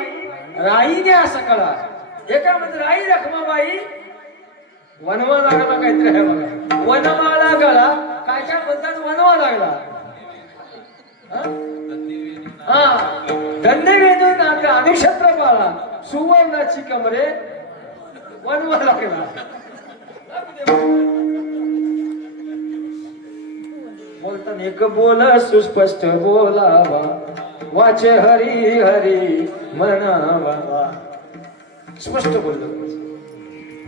राईने असा कळा. एका म्हणजे राई रखमाबाई वनवा लागला काहीतरी आहे बघा. वनवा लागला, काय काय म्हणतात, वनवा लागला. हा धन्य वेदून आपल्या अनुक्षत्र पाळा, सुवर्णाची कमरे वनवा लागला. बोलताना एक बोल सुस्पष्ट बोलावा, वाचे हरी हरी म्हणावा. स्पष्ट बोललो.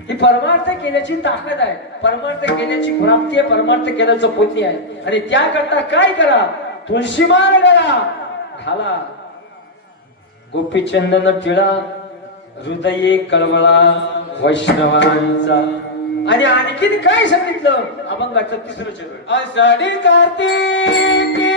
ही परमार्थ केल्याची ताकद आहे, परमार्थ केल्याची प्राप्ती आहे, परमार्थ केल्याचं पुण्य आहे. आणि त्याकरता काय करा, तुळशी माळ गळा घाला, गोपी चंदन टिळा, हृदये कळवळा वैष्णवांचा. आणि आणखीन काय सांगितलं अभंगाचं तिसरं चरण. आषाढी कार्तिकी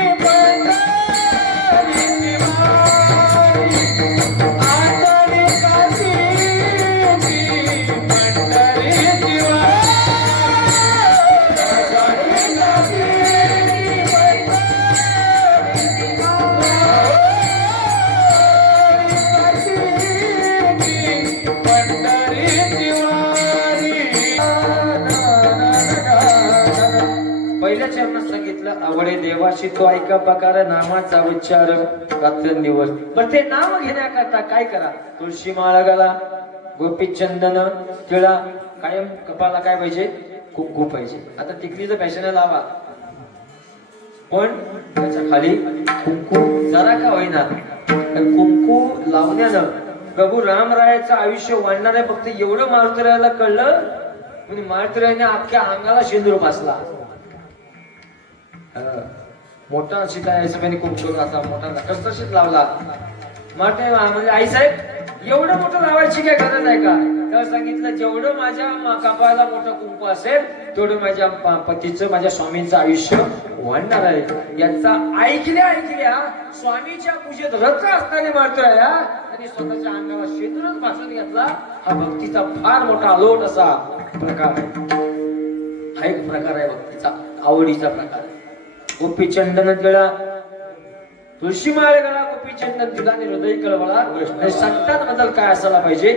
आवडे देवाशी तो ऐका पकार, नामाचा उच्चार रात्रंदिवस. पण ते नाम घेण्याकरता काय करा, तुळशी माळ घाला, गोपी चंदन टिळा, कायम कपाला काय पाहिजे, कुंकू पाहिजे. आता टिकलीचं फॅशन लावा, पण त्याच्या खाली कुंकू जरा का होईना. कुंकू लावण्यानं प्रभू रामरायाचं आयुष्य वाढणार आहे. फक्त एवढं मारुतीरायाला कळलं, म्हणजे मारुतीरायाने अख्ख्या अंगाला शेंदूर फासला. मोठा सीता यायचं कुंकू असा मोठा कसतशीच लावला. म्हणजे आई साहेब एवढं मोठं लावायची काय गरज आहे का? तर सांगितलं जेवढं माझ्या कपाळाला मोठं कुंकू असेल तेवढं माझ्या पतीचं, माझ्या स्वामींचं आयुष्य वाढणार आहे. याचा ऐकल्या स्वामीच्या पूजेत रथ असणारे मारुतीराया आणि स्वतःच्या अंगाला शेंदूरच फासून घेतला. हा भक्तीचा फार मोठा अलोट असा प्रकार आहे. हा एक प्रकार आहे भक्तीचा, आवडीचा प्रकार आहे. गोपी चंदन टिळा, तुळशी माळ गळा, गोपी चंदन टिळा आणि हृदय कळवळा. संतांबद्दल काय असायला पाहिजे,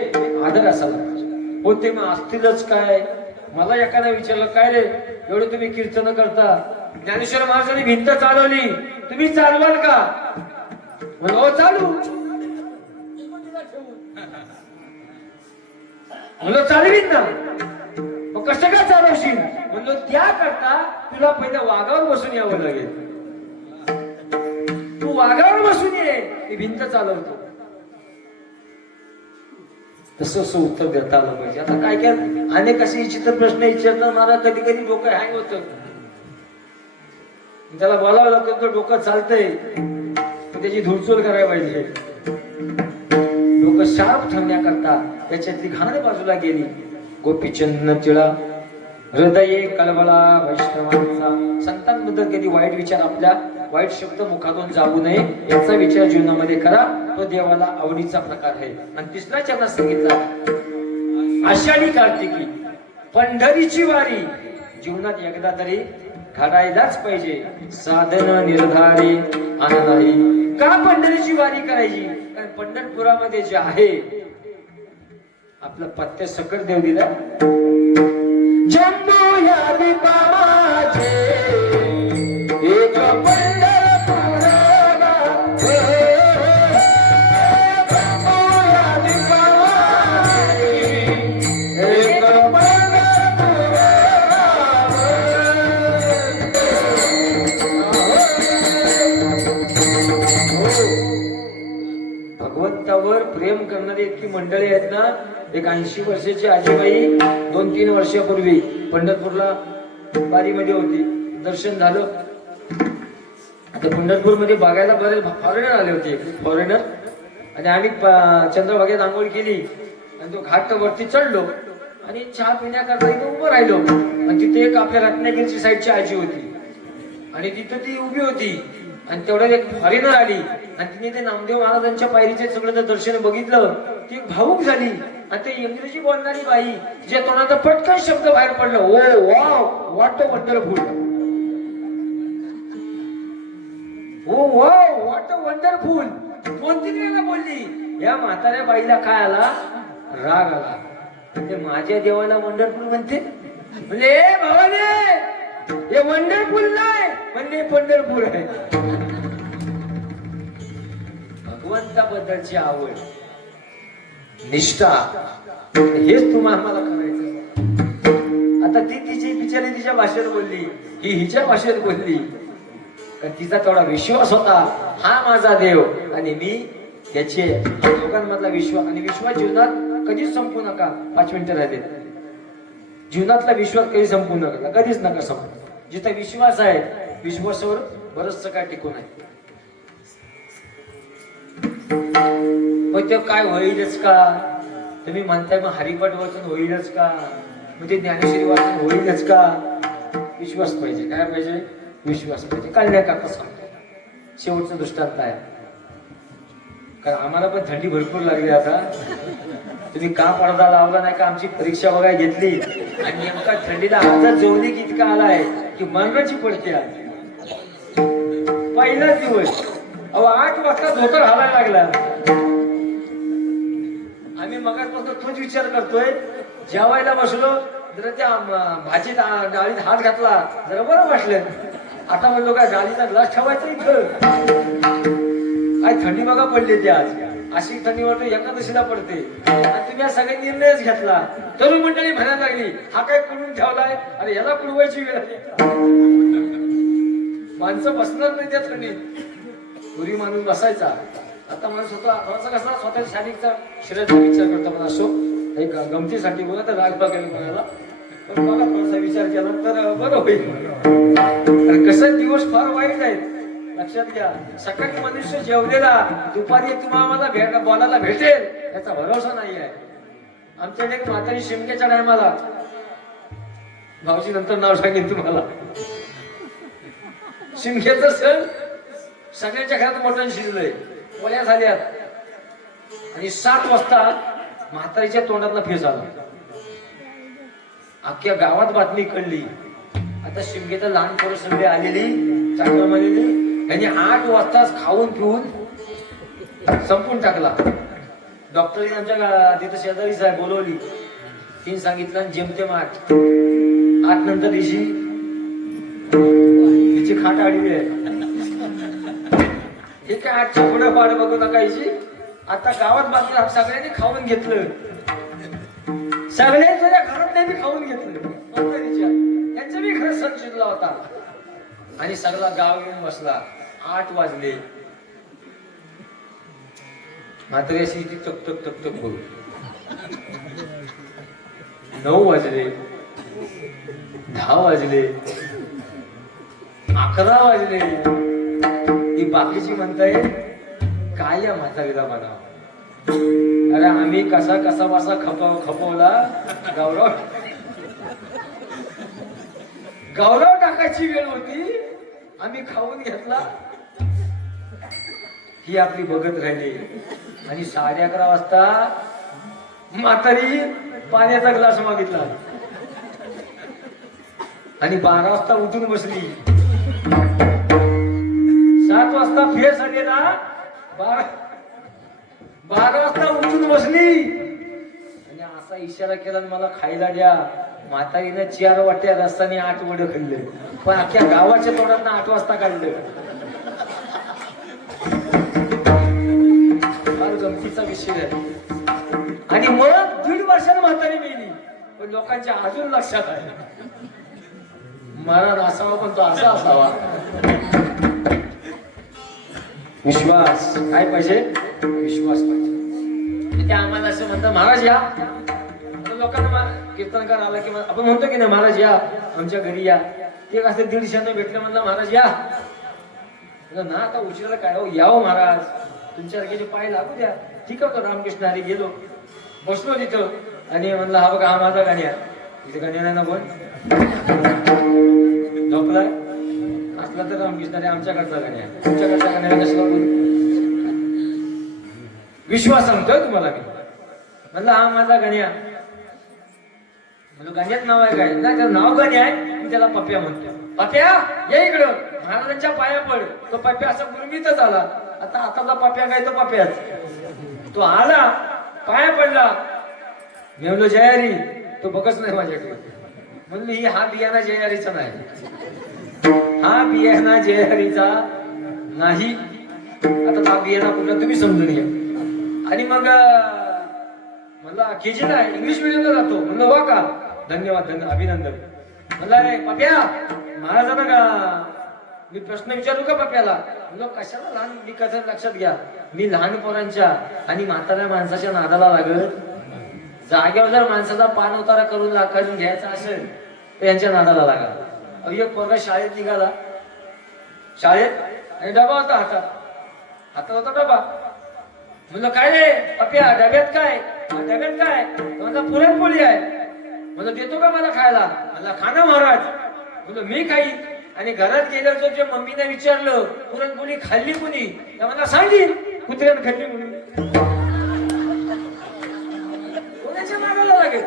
आदर असायला पाहिजे. होते मग असतीलच काय. मला एकाने विचारलं, काय रे एवढे तुम्ही कीर्तन करता, ज्ञानेश्वर महाराजांनी भिंत चालवली, तुम्ही चालवाल का? म्हणलं हो चालू. म्हणलं चालवीन ना. मग कसं काय चालवशील? म्हणलो त्याकरता तुला पहिलं वाघावर बसून यावं लागेल. तू वाघावर बसून ये, ती भिंत चालवतो. तसं उत्तर देता आलं पाहिजे. आता काय काय अनेक असे विचित्र प्रश्न विचारतात मला, कधी कधी डोकं हँग होतं. त्याला बोलावं लागतं, तर डोकं चालतंय, त्याची धुडचूल करायला पाहिजे. डोकं शार्प ठेवण्याकरता त्याच्यातली घाण बाजूला गेली. गोपी चंदन टिळा, हृदये कळवळा वैष्णवांचा. संतांबद्दल कधी वाईट विचार, आपल्या वाईट शब्द मुखातून जाऊ नये याचा विचार जीवनामध्ये करा. तो देवाला आवडीचा प्रकार आहे. आणि तिसरा चरण सांगितला आषाढी कार्तिकी. पंढरीची वारी जीवनात एकदा तरी घडायलाच पाहिजे. साधन निर्धारी आनंदाई. का पंढरीची वारी करायची? कारण पंढरपुरामध्ये जे आहे आपलं पत्ते सकट देव दिला. जम्बो या दीपाचे एक भगवंतावर प्रेम करणारी इतकी मंडळी आहेत ना. एक 80 वर्षाची आजीबाई 2-3 वर्षापूर्वी पंढरपूरला वारीमध्ये होती. दर्शन झालं. आता पंढरपूरमध्ये बघायला बरेच फॉरेनर आले होते. फॉरेनर. आणि आम्ही चंद्रभागेत आंघोळ केली आणि तो घाट वरती चढलो आणि चहा पिण्याकरता इथं उभं राहिलो. आणि तिथे एक आपल्या रत्नागिरीची साईडची आजी होती आणि तिथं ती उभी होती. आणि तेवढ्यात एक फॉरेनर आली आणि तिने ते नामदेव महाराजांच्या पायरीचे सगळं दर्शन बघितलं. ती भावुक झाली. आणि ते इंग्रजी बोलणारी बाई जे तोंडाचा पटकन शब्द बाहेर पडलं, oh wow what a wonderful. Oh wow what a wonderful. 2-3 वेळा बोलली. या म्हाताऱ्या बाईला काय आला? राग आला. म्हणजे माझ्या देवाला वंडरफुल म्हणते. म्हणजे भावाने हे वंडरफुल नाही म्हणजे पंढरपूर आहे. भगवंताबद्दलची आवड, निष्ठा हेच तुम्हाला मला करायचं. आता ती तिची बिचारी तिच्या भाषेत बोलली, ही हिच्या भाषेत बोलली. कारण तिचा तेवढा विश्वास होता, हा माझा देव आणि मी त्याचे. लोकांमधला विश्वास. आणि विश्वास जीवनात कधीच संपू नका. 5 मिनिटं राहिले. जीवनातला विश्वास कधी संपू नका. कधीच नका संपू. जिथे विश्वास आहे विश्वासावर बरंचसं काय टिकून आहे. मग ते काय होईलच का? तुम्ही म्हणताय मग हरिपाठ वाचन होईलच का? म्हणजे ज्ञानेश्वरी वाचन होईलच का? विश्वास पाहिजे. काय पाहिजे? विश्वास पाहिजे. कळल्या का? कसं शेवटचं दृष्टांत आहे. कारण आम्हाला पण थंडी भरपूर लागली. आता तुम्ही का पडदा लावला नाही का? आमची परीक्षा बघायला घेतली आणि नेमका थंडीला आजार जेवली की इतका आलाय की मनराची पडते. पहिला दिवस 8 वाजता धोतर घालायला लागला. आम्ही मगापासून तोच विचार करतोय. जेवायला बसलो जरा त्या भाजी डाळीत हात घातला, जरा बरं वाटलं. आता म्हणलो काय डाळीचा ग्लास ठेवायचा इथं. काय थंडी बघा पडली ती आज. अशी थंडी वाटते एकादशीला पडते. आणि तुम्ही सगळे निर्णयच घेतला. तरुण मंडळी म्हणायला लागली, हा काय कुडून ठेवलाय? अरे याला कुडवायची वेळ आली. माणसं बसणार नाही त्या थंडीत. पूर्वी माणूस बसायचा. आता माणूस थोडासा कसा स्वतःच्या शारीरिकचा शरीराचा विचार करतो. पण असो एक गमतीसाठी बोला तर राग बघायला कोणाला. पण मला थोडासा विचार केला तर बरं होईल. कसं दिवस फार वाईट आहेत. लक्षात घ्या. सकाळी मनुष्य जेवलेला दुपारी तुम्हाला बोलायला भेटेल याचा भरोसा नाही आहे. आमच्याकडे एक म्हातारी शिमग्याच्या टायमाला, भाऊजी नंतर नाव सांगेन तुम्हाला, शिमग्याचा सण सगळ्यांच्या घरात मटण शिजलंय, पोळ्या झाल्यात आणि 7 वाजता म्हातारीच्या तोंडातला फेस आला. अख्ख्या गावात बातमी कळली. आता शिमग्याच्या लहान पोरं सगळे आलेली चांगलं आलेली. त्यांनी 8 वाजताच खाऊन पिऊन संपून टाकला. डॉक्टरने आमच्या तिथं शेजारी साहेब बोलवली. तिने सांगितलं जेमतेम 8 नंतर तिची खाट आडवी आहे. हे काय 8च्या पुढे पाड बघू नका हिची. आता गावात बातमी सगळ्यांनी खाऊन घेतलं. सगळ्यांच्या घरात त्यांनी खाऊन घेतलं. त्यांचा बी खरं सण शिजला होता. आणि सगळा गाव येऊन बसला. 8 वाजले. मात्र अशी ती टक टक टक टक बोलू. 9 वाजले, 10 वाजले, 11 वाजले. ही बाकीची म्हणताय काय या म्हातारीला म्हणा. अरे आम्ही कसा कसा बसा खपवला. गौरव टाकायची वेळ होती. आम्ही खाऊन घेतला. ही आपली बघत राहिली. आणि 11:30 वाजता म्हातारी पाण्याचा ग्लास मागितला. आणि 12 वाजता उठून बसली. 7 वाजता फेस आले ना, 12 वाजता उठून बसली आणि असा इशारा केला मला खायला द्या. म्हातारीनं 4 वाट्या रस्त्याने 8 वडे खाल्ले, पण अख्ख्या गावाच्या तोंडात 8 वाजता काढलं. फार गमतीचा विषय आहे. आणि मग 1.5 वर्षानं म्हातारी मेली, पण लोकांच्या अजून लक्षात आहे महाराज असावा, पण तो असा असावा. विश्वास काय पाहिजे? विश्वास पाहिजे. ते आम्हाला असं म्हणतात महाराज या. लोकांना कीर्तनकार आला की आपण म्हणतो की नाही महाराज या आमच्या घरी या. ते असं 150 भेटलं म्हणलं महाराज या ना, आता उशिराला काय हो, यावं महाराज तुमच्यासारखे पाय लागू द्या. ठीक आहे रामकृष्ण हरी. गेलो बसलो तिथं आणि म्हणलं हा बघा हा माझा गाण्या. तिथे गाण्या नाही ना कोण झोपलाय असला तर रामकृष्ण हरी आमच्याकडचा गाण्या, तुमच्याकडच्या गाण्याला कसला कोण. विश्वास सांगतोय तुम्हाला मी. म्हणलं हा माझा गाण्या. म्हणलं गाण्यात नाव आहे काय? ना त्याचं नाव गाणी आहे, मी त्याला पप्प्या म्हणतो. पप्प्या या इकडं. महाराजांच्या पाया पड. तो पप्प्या असा गुरमीतच आला. आता आताचा पप्प्या काय तो पप्प्याच. तो आला पाया पडला. मी म्हणलो जयारी. तो बघच नाही माझ्याकडे. म्हणलं ही हा बियाणा जयारीचा नाही, हा बियाणा जयारीचा नाही. आता हा बियाणा कुठला तुम्ही समजून घ्या. आणि मग म्हणलं केजीला इंग्लिश मिडियमला जातो. म्हणलं वा का, धन्यवाद अभिनंदन. म्हणलं पप्या महाराजांना का मी प्रश्न विचारू का पप्याला? म्हणलं कशाला लहान मी कसं लक्षात घ्या, मी लहान पोरांच्या आणि म्हाताऱ्या माणसाच्या नादाला लागत. जागेवर जर माणसाचा पान उतारा करून घ्यायचा असेल तर यांच्या नादाला लागा. एक पोरगा शाळेत निघाला, शाळेत आणि डबा होता हातात होता डबा. म्हणलं काय रे पप्या डब्यात काय? डब्यात काय? म्हणलं पुरणपोळी आहे. म्हणलं देतो का मला खायला? म्हणलं खा ना महाराज. म्हणलं मी खाई. आणि घरात गेल्यावर जो मम्मीने विचारलं पुरणपोळी खाल्ली कुणी, मला सांगेल कुत्र्यानं खाल्ली म्हणून. कोणाच्या नादाला लागेल?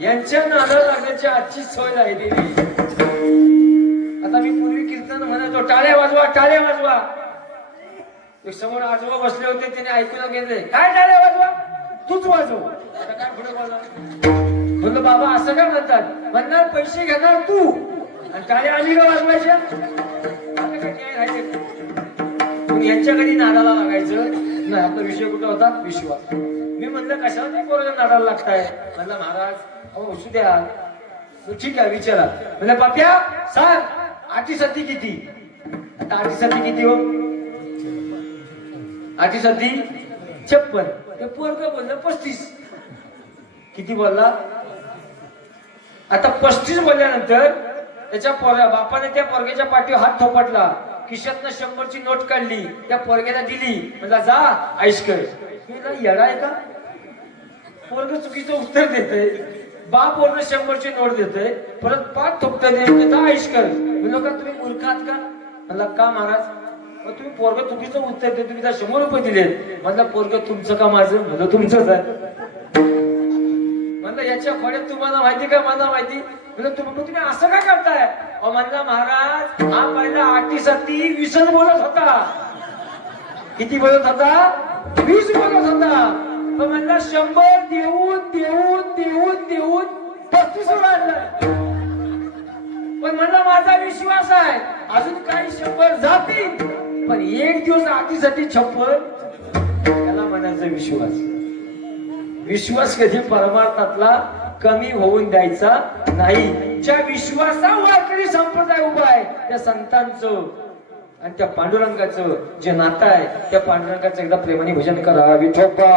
यांच्या नादाला लागण्याची आजची सवय आहे. आता मी पूर्वी कीर्तन म्हणायचो टाळ्या वाजवा टाळ्या वाजवा. समोर आजोबा बसले होते, त्याने ऐकून घेतले काय टाळ्या वाजवा, तूच वाजव. आता काय पुढे बोला. म्हणलं बाबा असं काय म्हणतात? म्हणणार पैसे घेणार तू आणि टाळ्या आम्ही का वाजवायच्या? यांच्या घरी नादाला लागायचं नाही. आपला विषय कुठं होता? विश्वास. मी म्हणलं कशाला नाही पोराला नादाला लागताय? म्हणलं महाराज अहो असू द्या. ठीक आहे विचारा. म्हणलं पाप्या सांग आठीसाठी किती? आता आठीसाठी किती हो? आठीसाठी 56. ते पोरग बोललं 35. किती बोलला? आता 35 बोलल्यानंतर त्याच्या बापाने त्या पोरग्याच्या पाठीवर हात थोपटला. खिशातनं 100ची नोट काढली, त्या पोरग्याला दिली. म्हणला जा आईश कर. येडा आहे का? पोरग चुकीचं उत्तर देतय. बाप पोरग 100ची नोट देतय, परत पाठ थोपटते जा आईश कर. म्हणलो का तुम्ही मूर्ख आहात का? म्हणला का महाराज? तुम्ही पोरग चुकीचं उत्तर देत, तुम्ही 100 रुपये दिले. म्हणलं पोरग तुमचं का माझं? म्हणलं तुमचंच आहे. म्हणलं याच्या खोड्यात तुम्हाला माहिती का मला माहिती? म्हणलं तुम्ही असं काय करताय? म्हणलं महाराज हा पहिला आठीसाठी 20 बोलत होता. किती बोलत होता? 20 बोलत होता. म्हणलं 100 देऊन देऊन देऊन देऊन 35 वाढलं. पण म्हणलं माझा विश्वास आहे अजून काही 100 जातील, पण एक दिवस आठीसाठी 56. त्याला म्हणायचं विश्वास. विश्वास कधी परमार्थातला कमी होऊन द्यायचा नाही. ज्या विश्वासावर वारकरी संप्रदाय उभा आहे त्या संतांचं आणि त्या पांडुरंगाचं जे नातं आहे त्या पांडुरंगाचं एकदा प्रेमाने भजन करा. विठोबा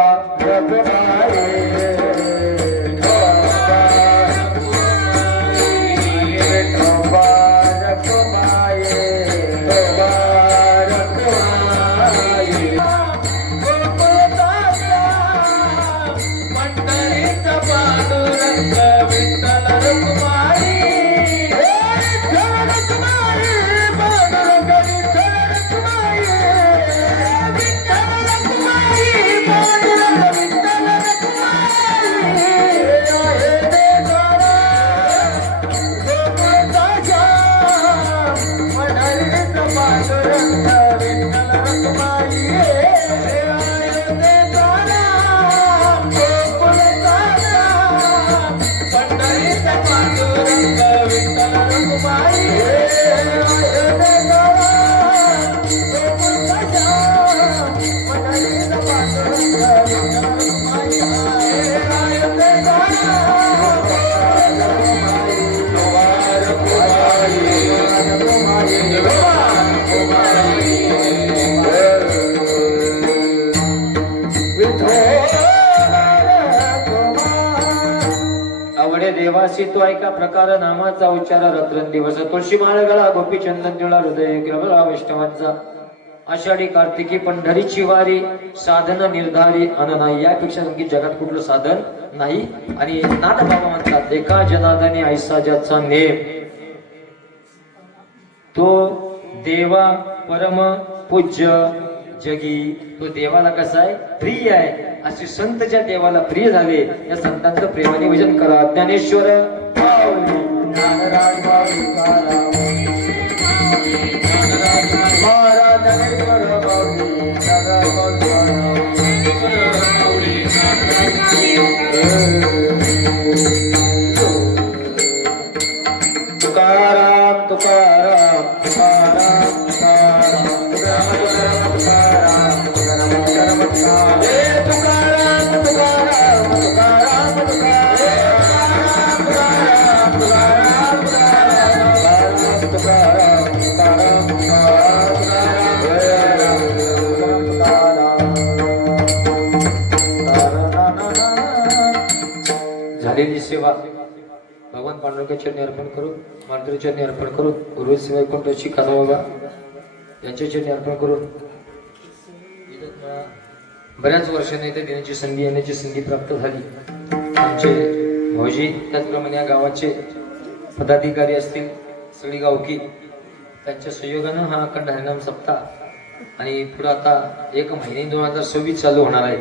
देवासी तो ऐका प्रकार नामाचा उच्चार रात्रंदिवस तुळशी माळ गळा गोपी चंदन टिळा हृदय ग्रहला वैष्णवांचा आषाढी कार्तिकी पंढरीची वारी साधन निर्धारी अन नाही यापेक्षा आणखी जगात कुठलं साधन नाही. आणि नाथ बाबा म्हणतात एका जनार्दनी ऐसा ज्याचा नेम तो देवा परम पूज्य जगी. तो देवाला कसा आहे प्रिय आहे. असे संत ज्या देवाला प्रिय झाले या संतांचं प्रेमाने भजन करा. ज्ञानेश्वर ज्ञानराज तुकाराम तुकाराम तुकाराम झालेली सेवा भगवान पांडुरंगाच्या चरणी अर्पण करून मार्गच्या चरणी अर्पण करून गुरुजी वैकुंठाची कानोबा यांच्या चरणी अर्पण करून बऱ्याच वर्षांनी इथे देण्याची संधी येण्याची संधी प्राप्त झाली. आमचे भाऊजी त्याचप्रमाणे या गावाचे पदाधिकारी असतील सगळी गावकी त्यांच्या सहयोगानं हा अखंड हरिनाम सप्ताह आणि पुढे आता 1 महिने 2026 चालू होणार आहे.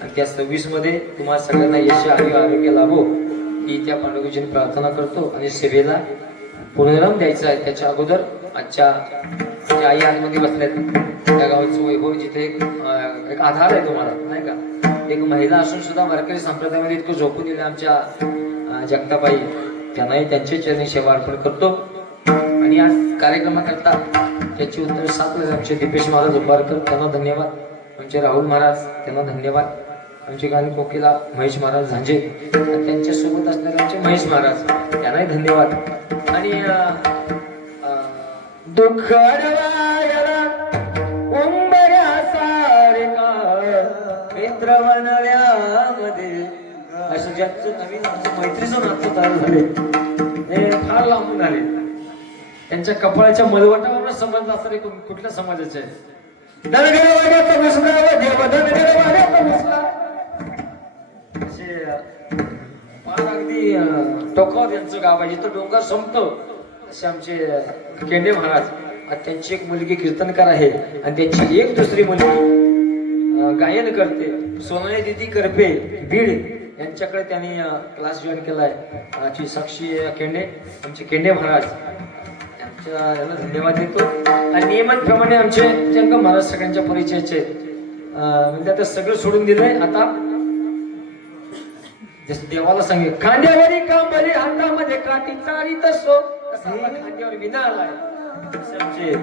आणि त्या 26 मध्ये तुम्हाला सगळ्यांना यश आरोग्य लाभो ही त्या पांडुरंगाची प्रार्थना करतो. आणि सेवेला पुनराम द्यायचा आहे त्याच्या अगोदर आजच्या ज्या आई आतमध्ये बसल्यात त्या गावाचं वैभव जिथे एक आधार आहे तुम्हाला नाही का. एक महिला असून सुद्धा वारकरी संप्रदायामध्ये इतकं झोपून दिलं आमच्या जगताबाई त्यांनाही त्यांचे चरणी सेवा अर्पण करतो. आणि आज कार्यक्रमाकरता त्याची उत्तर 7 आमचे दीपेश महाराज उभारकर त्यांना धन्यवाद. आमचे राहुल महाराज त्यांना धन्यवाद. आमचे गाणी कोकिला महेश महाराज झांजे आणि त्यांच्या सोबत असणारे आमचे महेश महाराज त्यांनाही धन्यवाद. आणि दुःख मित्र बनल्यामध्ये असं ज्याचं नवीन आमचं मैत्रीचं नातं तयार झाले हे फार लांबून आले. त्यांच्या कपाळाच्या मलवटावर संबंध असणारे कुठल्या समाजाचे आहे. अगदी टोकावर यांचं गाव आहे जिथं डोंगर संपतो असे आमचे केंडे महाराज. त्यांची एक मुलगी कीर्तनकार आहे आणि त्यांची एक दुसरी मुलगी गायन करते. सोनाली दिदी करपे बीड यांच्याकडे त्यांनी क्लास जॉईन केलाय. साक्षी केंडे आमचे केंडे महाराज यांना धन्यवाद देतो. आणि नियमांप्रमाणे आमचे जंगम महाराज सगळ्यांच्या परिचयाचे म्हणजे आता सगळं सोडून दिलंय. आता जसं देवाला सांगे खांद्यावरी कांबली हातामध्ये काठी चारी तसो खांद्यावर विना आलाय आमचे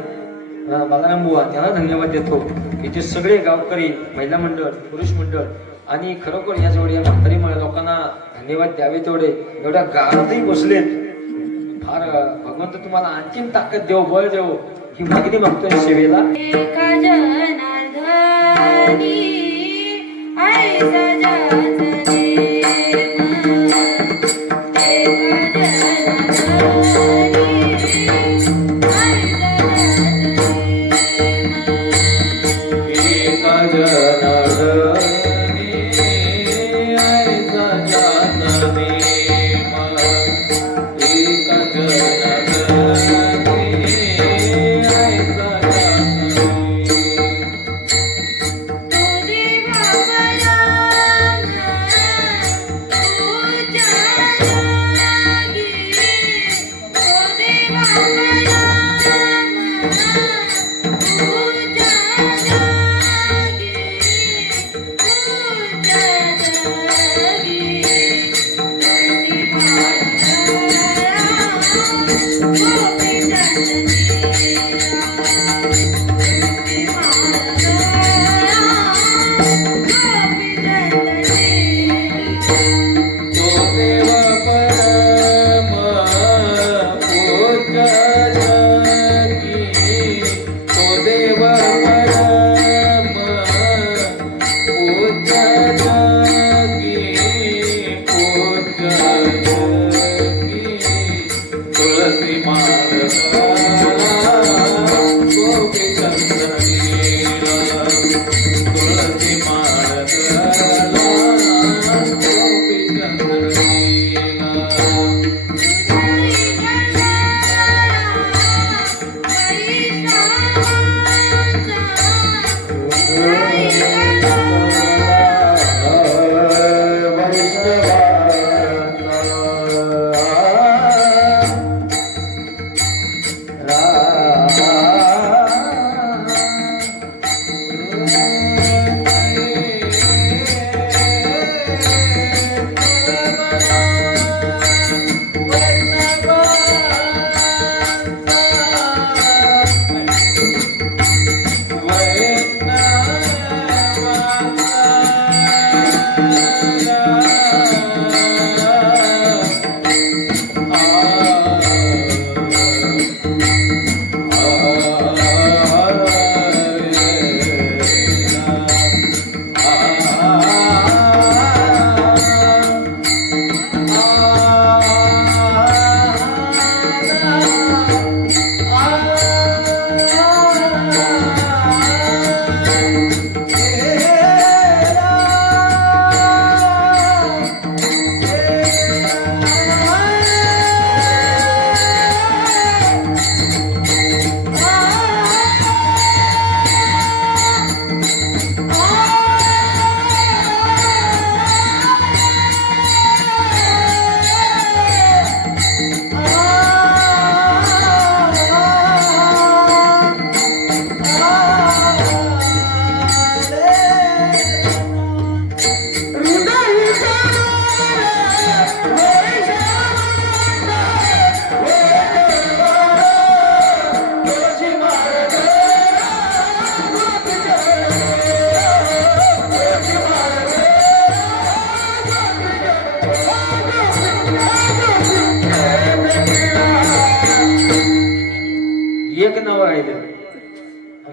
बालाराम बुवा त्यांना धन्यवाद देतो. इथे सगळे गावकरी महिला मंडळ पुरुष मंडळ आणि खरोखर या जोडी या म्हातारी लोकांना धन्यवाद द्यावे तेवढे एवढ्या गावातही बसलेत. फार भगवंत तुम्हाला आणखीन ताकद देव बळ देव ही मागणी मागतोय सेवेला.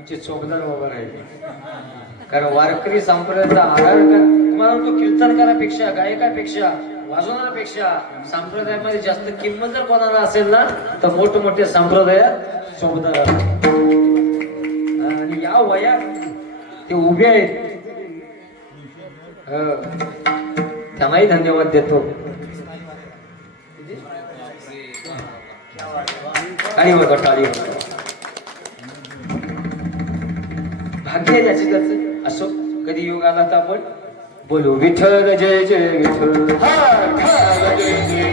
आमचे चोपदार बाबा राहिले. कारण वारकरी संप्रदायाचा आधार तुम्हाला तो कीर्तनकारापेक्षा, गायकापेक्षा, वाजवणाऱ्यापेक्षा संप्रदायामध्ये जास्त किंमत जर कोणाला असेल ना तर मोठमोठ्या संप्रदायात चोपदार असतात. आणि या वयात ते उभे आहेत, त्यांनाही धन्यवाद देतो. टाळी होतो, टाळी होतो. भाग्य ज्याची त्याचं असो. कधी योग आला तर आपण बोलू विठ्ठल जय जय विठ्ठल, जय जय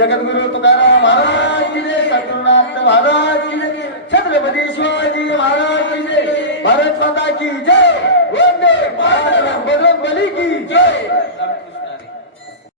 जगद्गुरु तुकाराम महाराज की जय, सद्गुरुनाथ महाराज की जय, छत्रपती शिवाजी महाराज की जय, भारत माता की जय, वंदे मातरम, बजरंग बली की जय.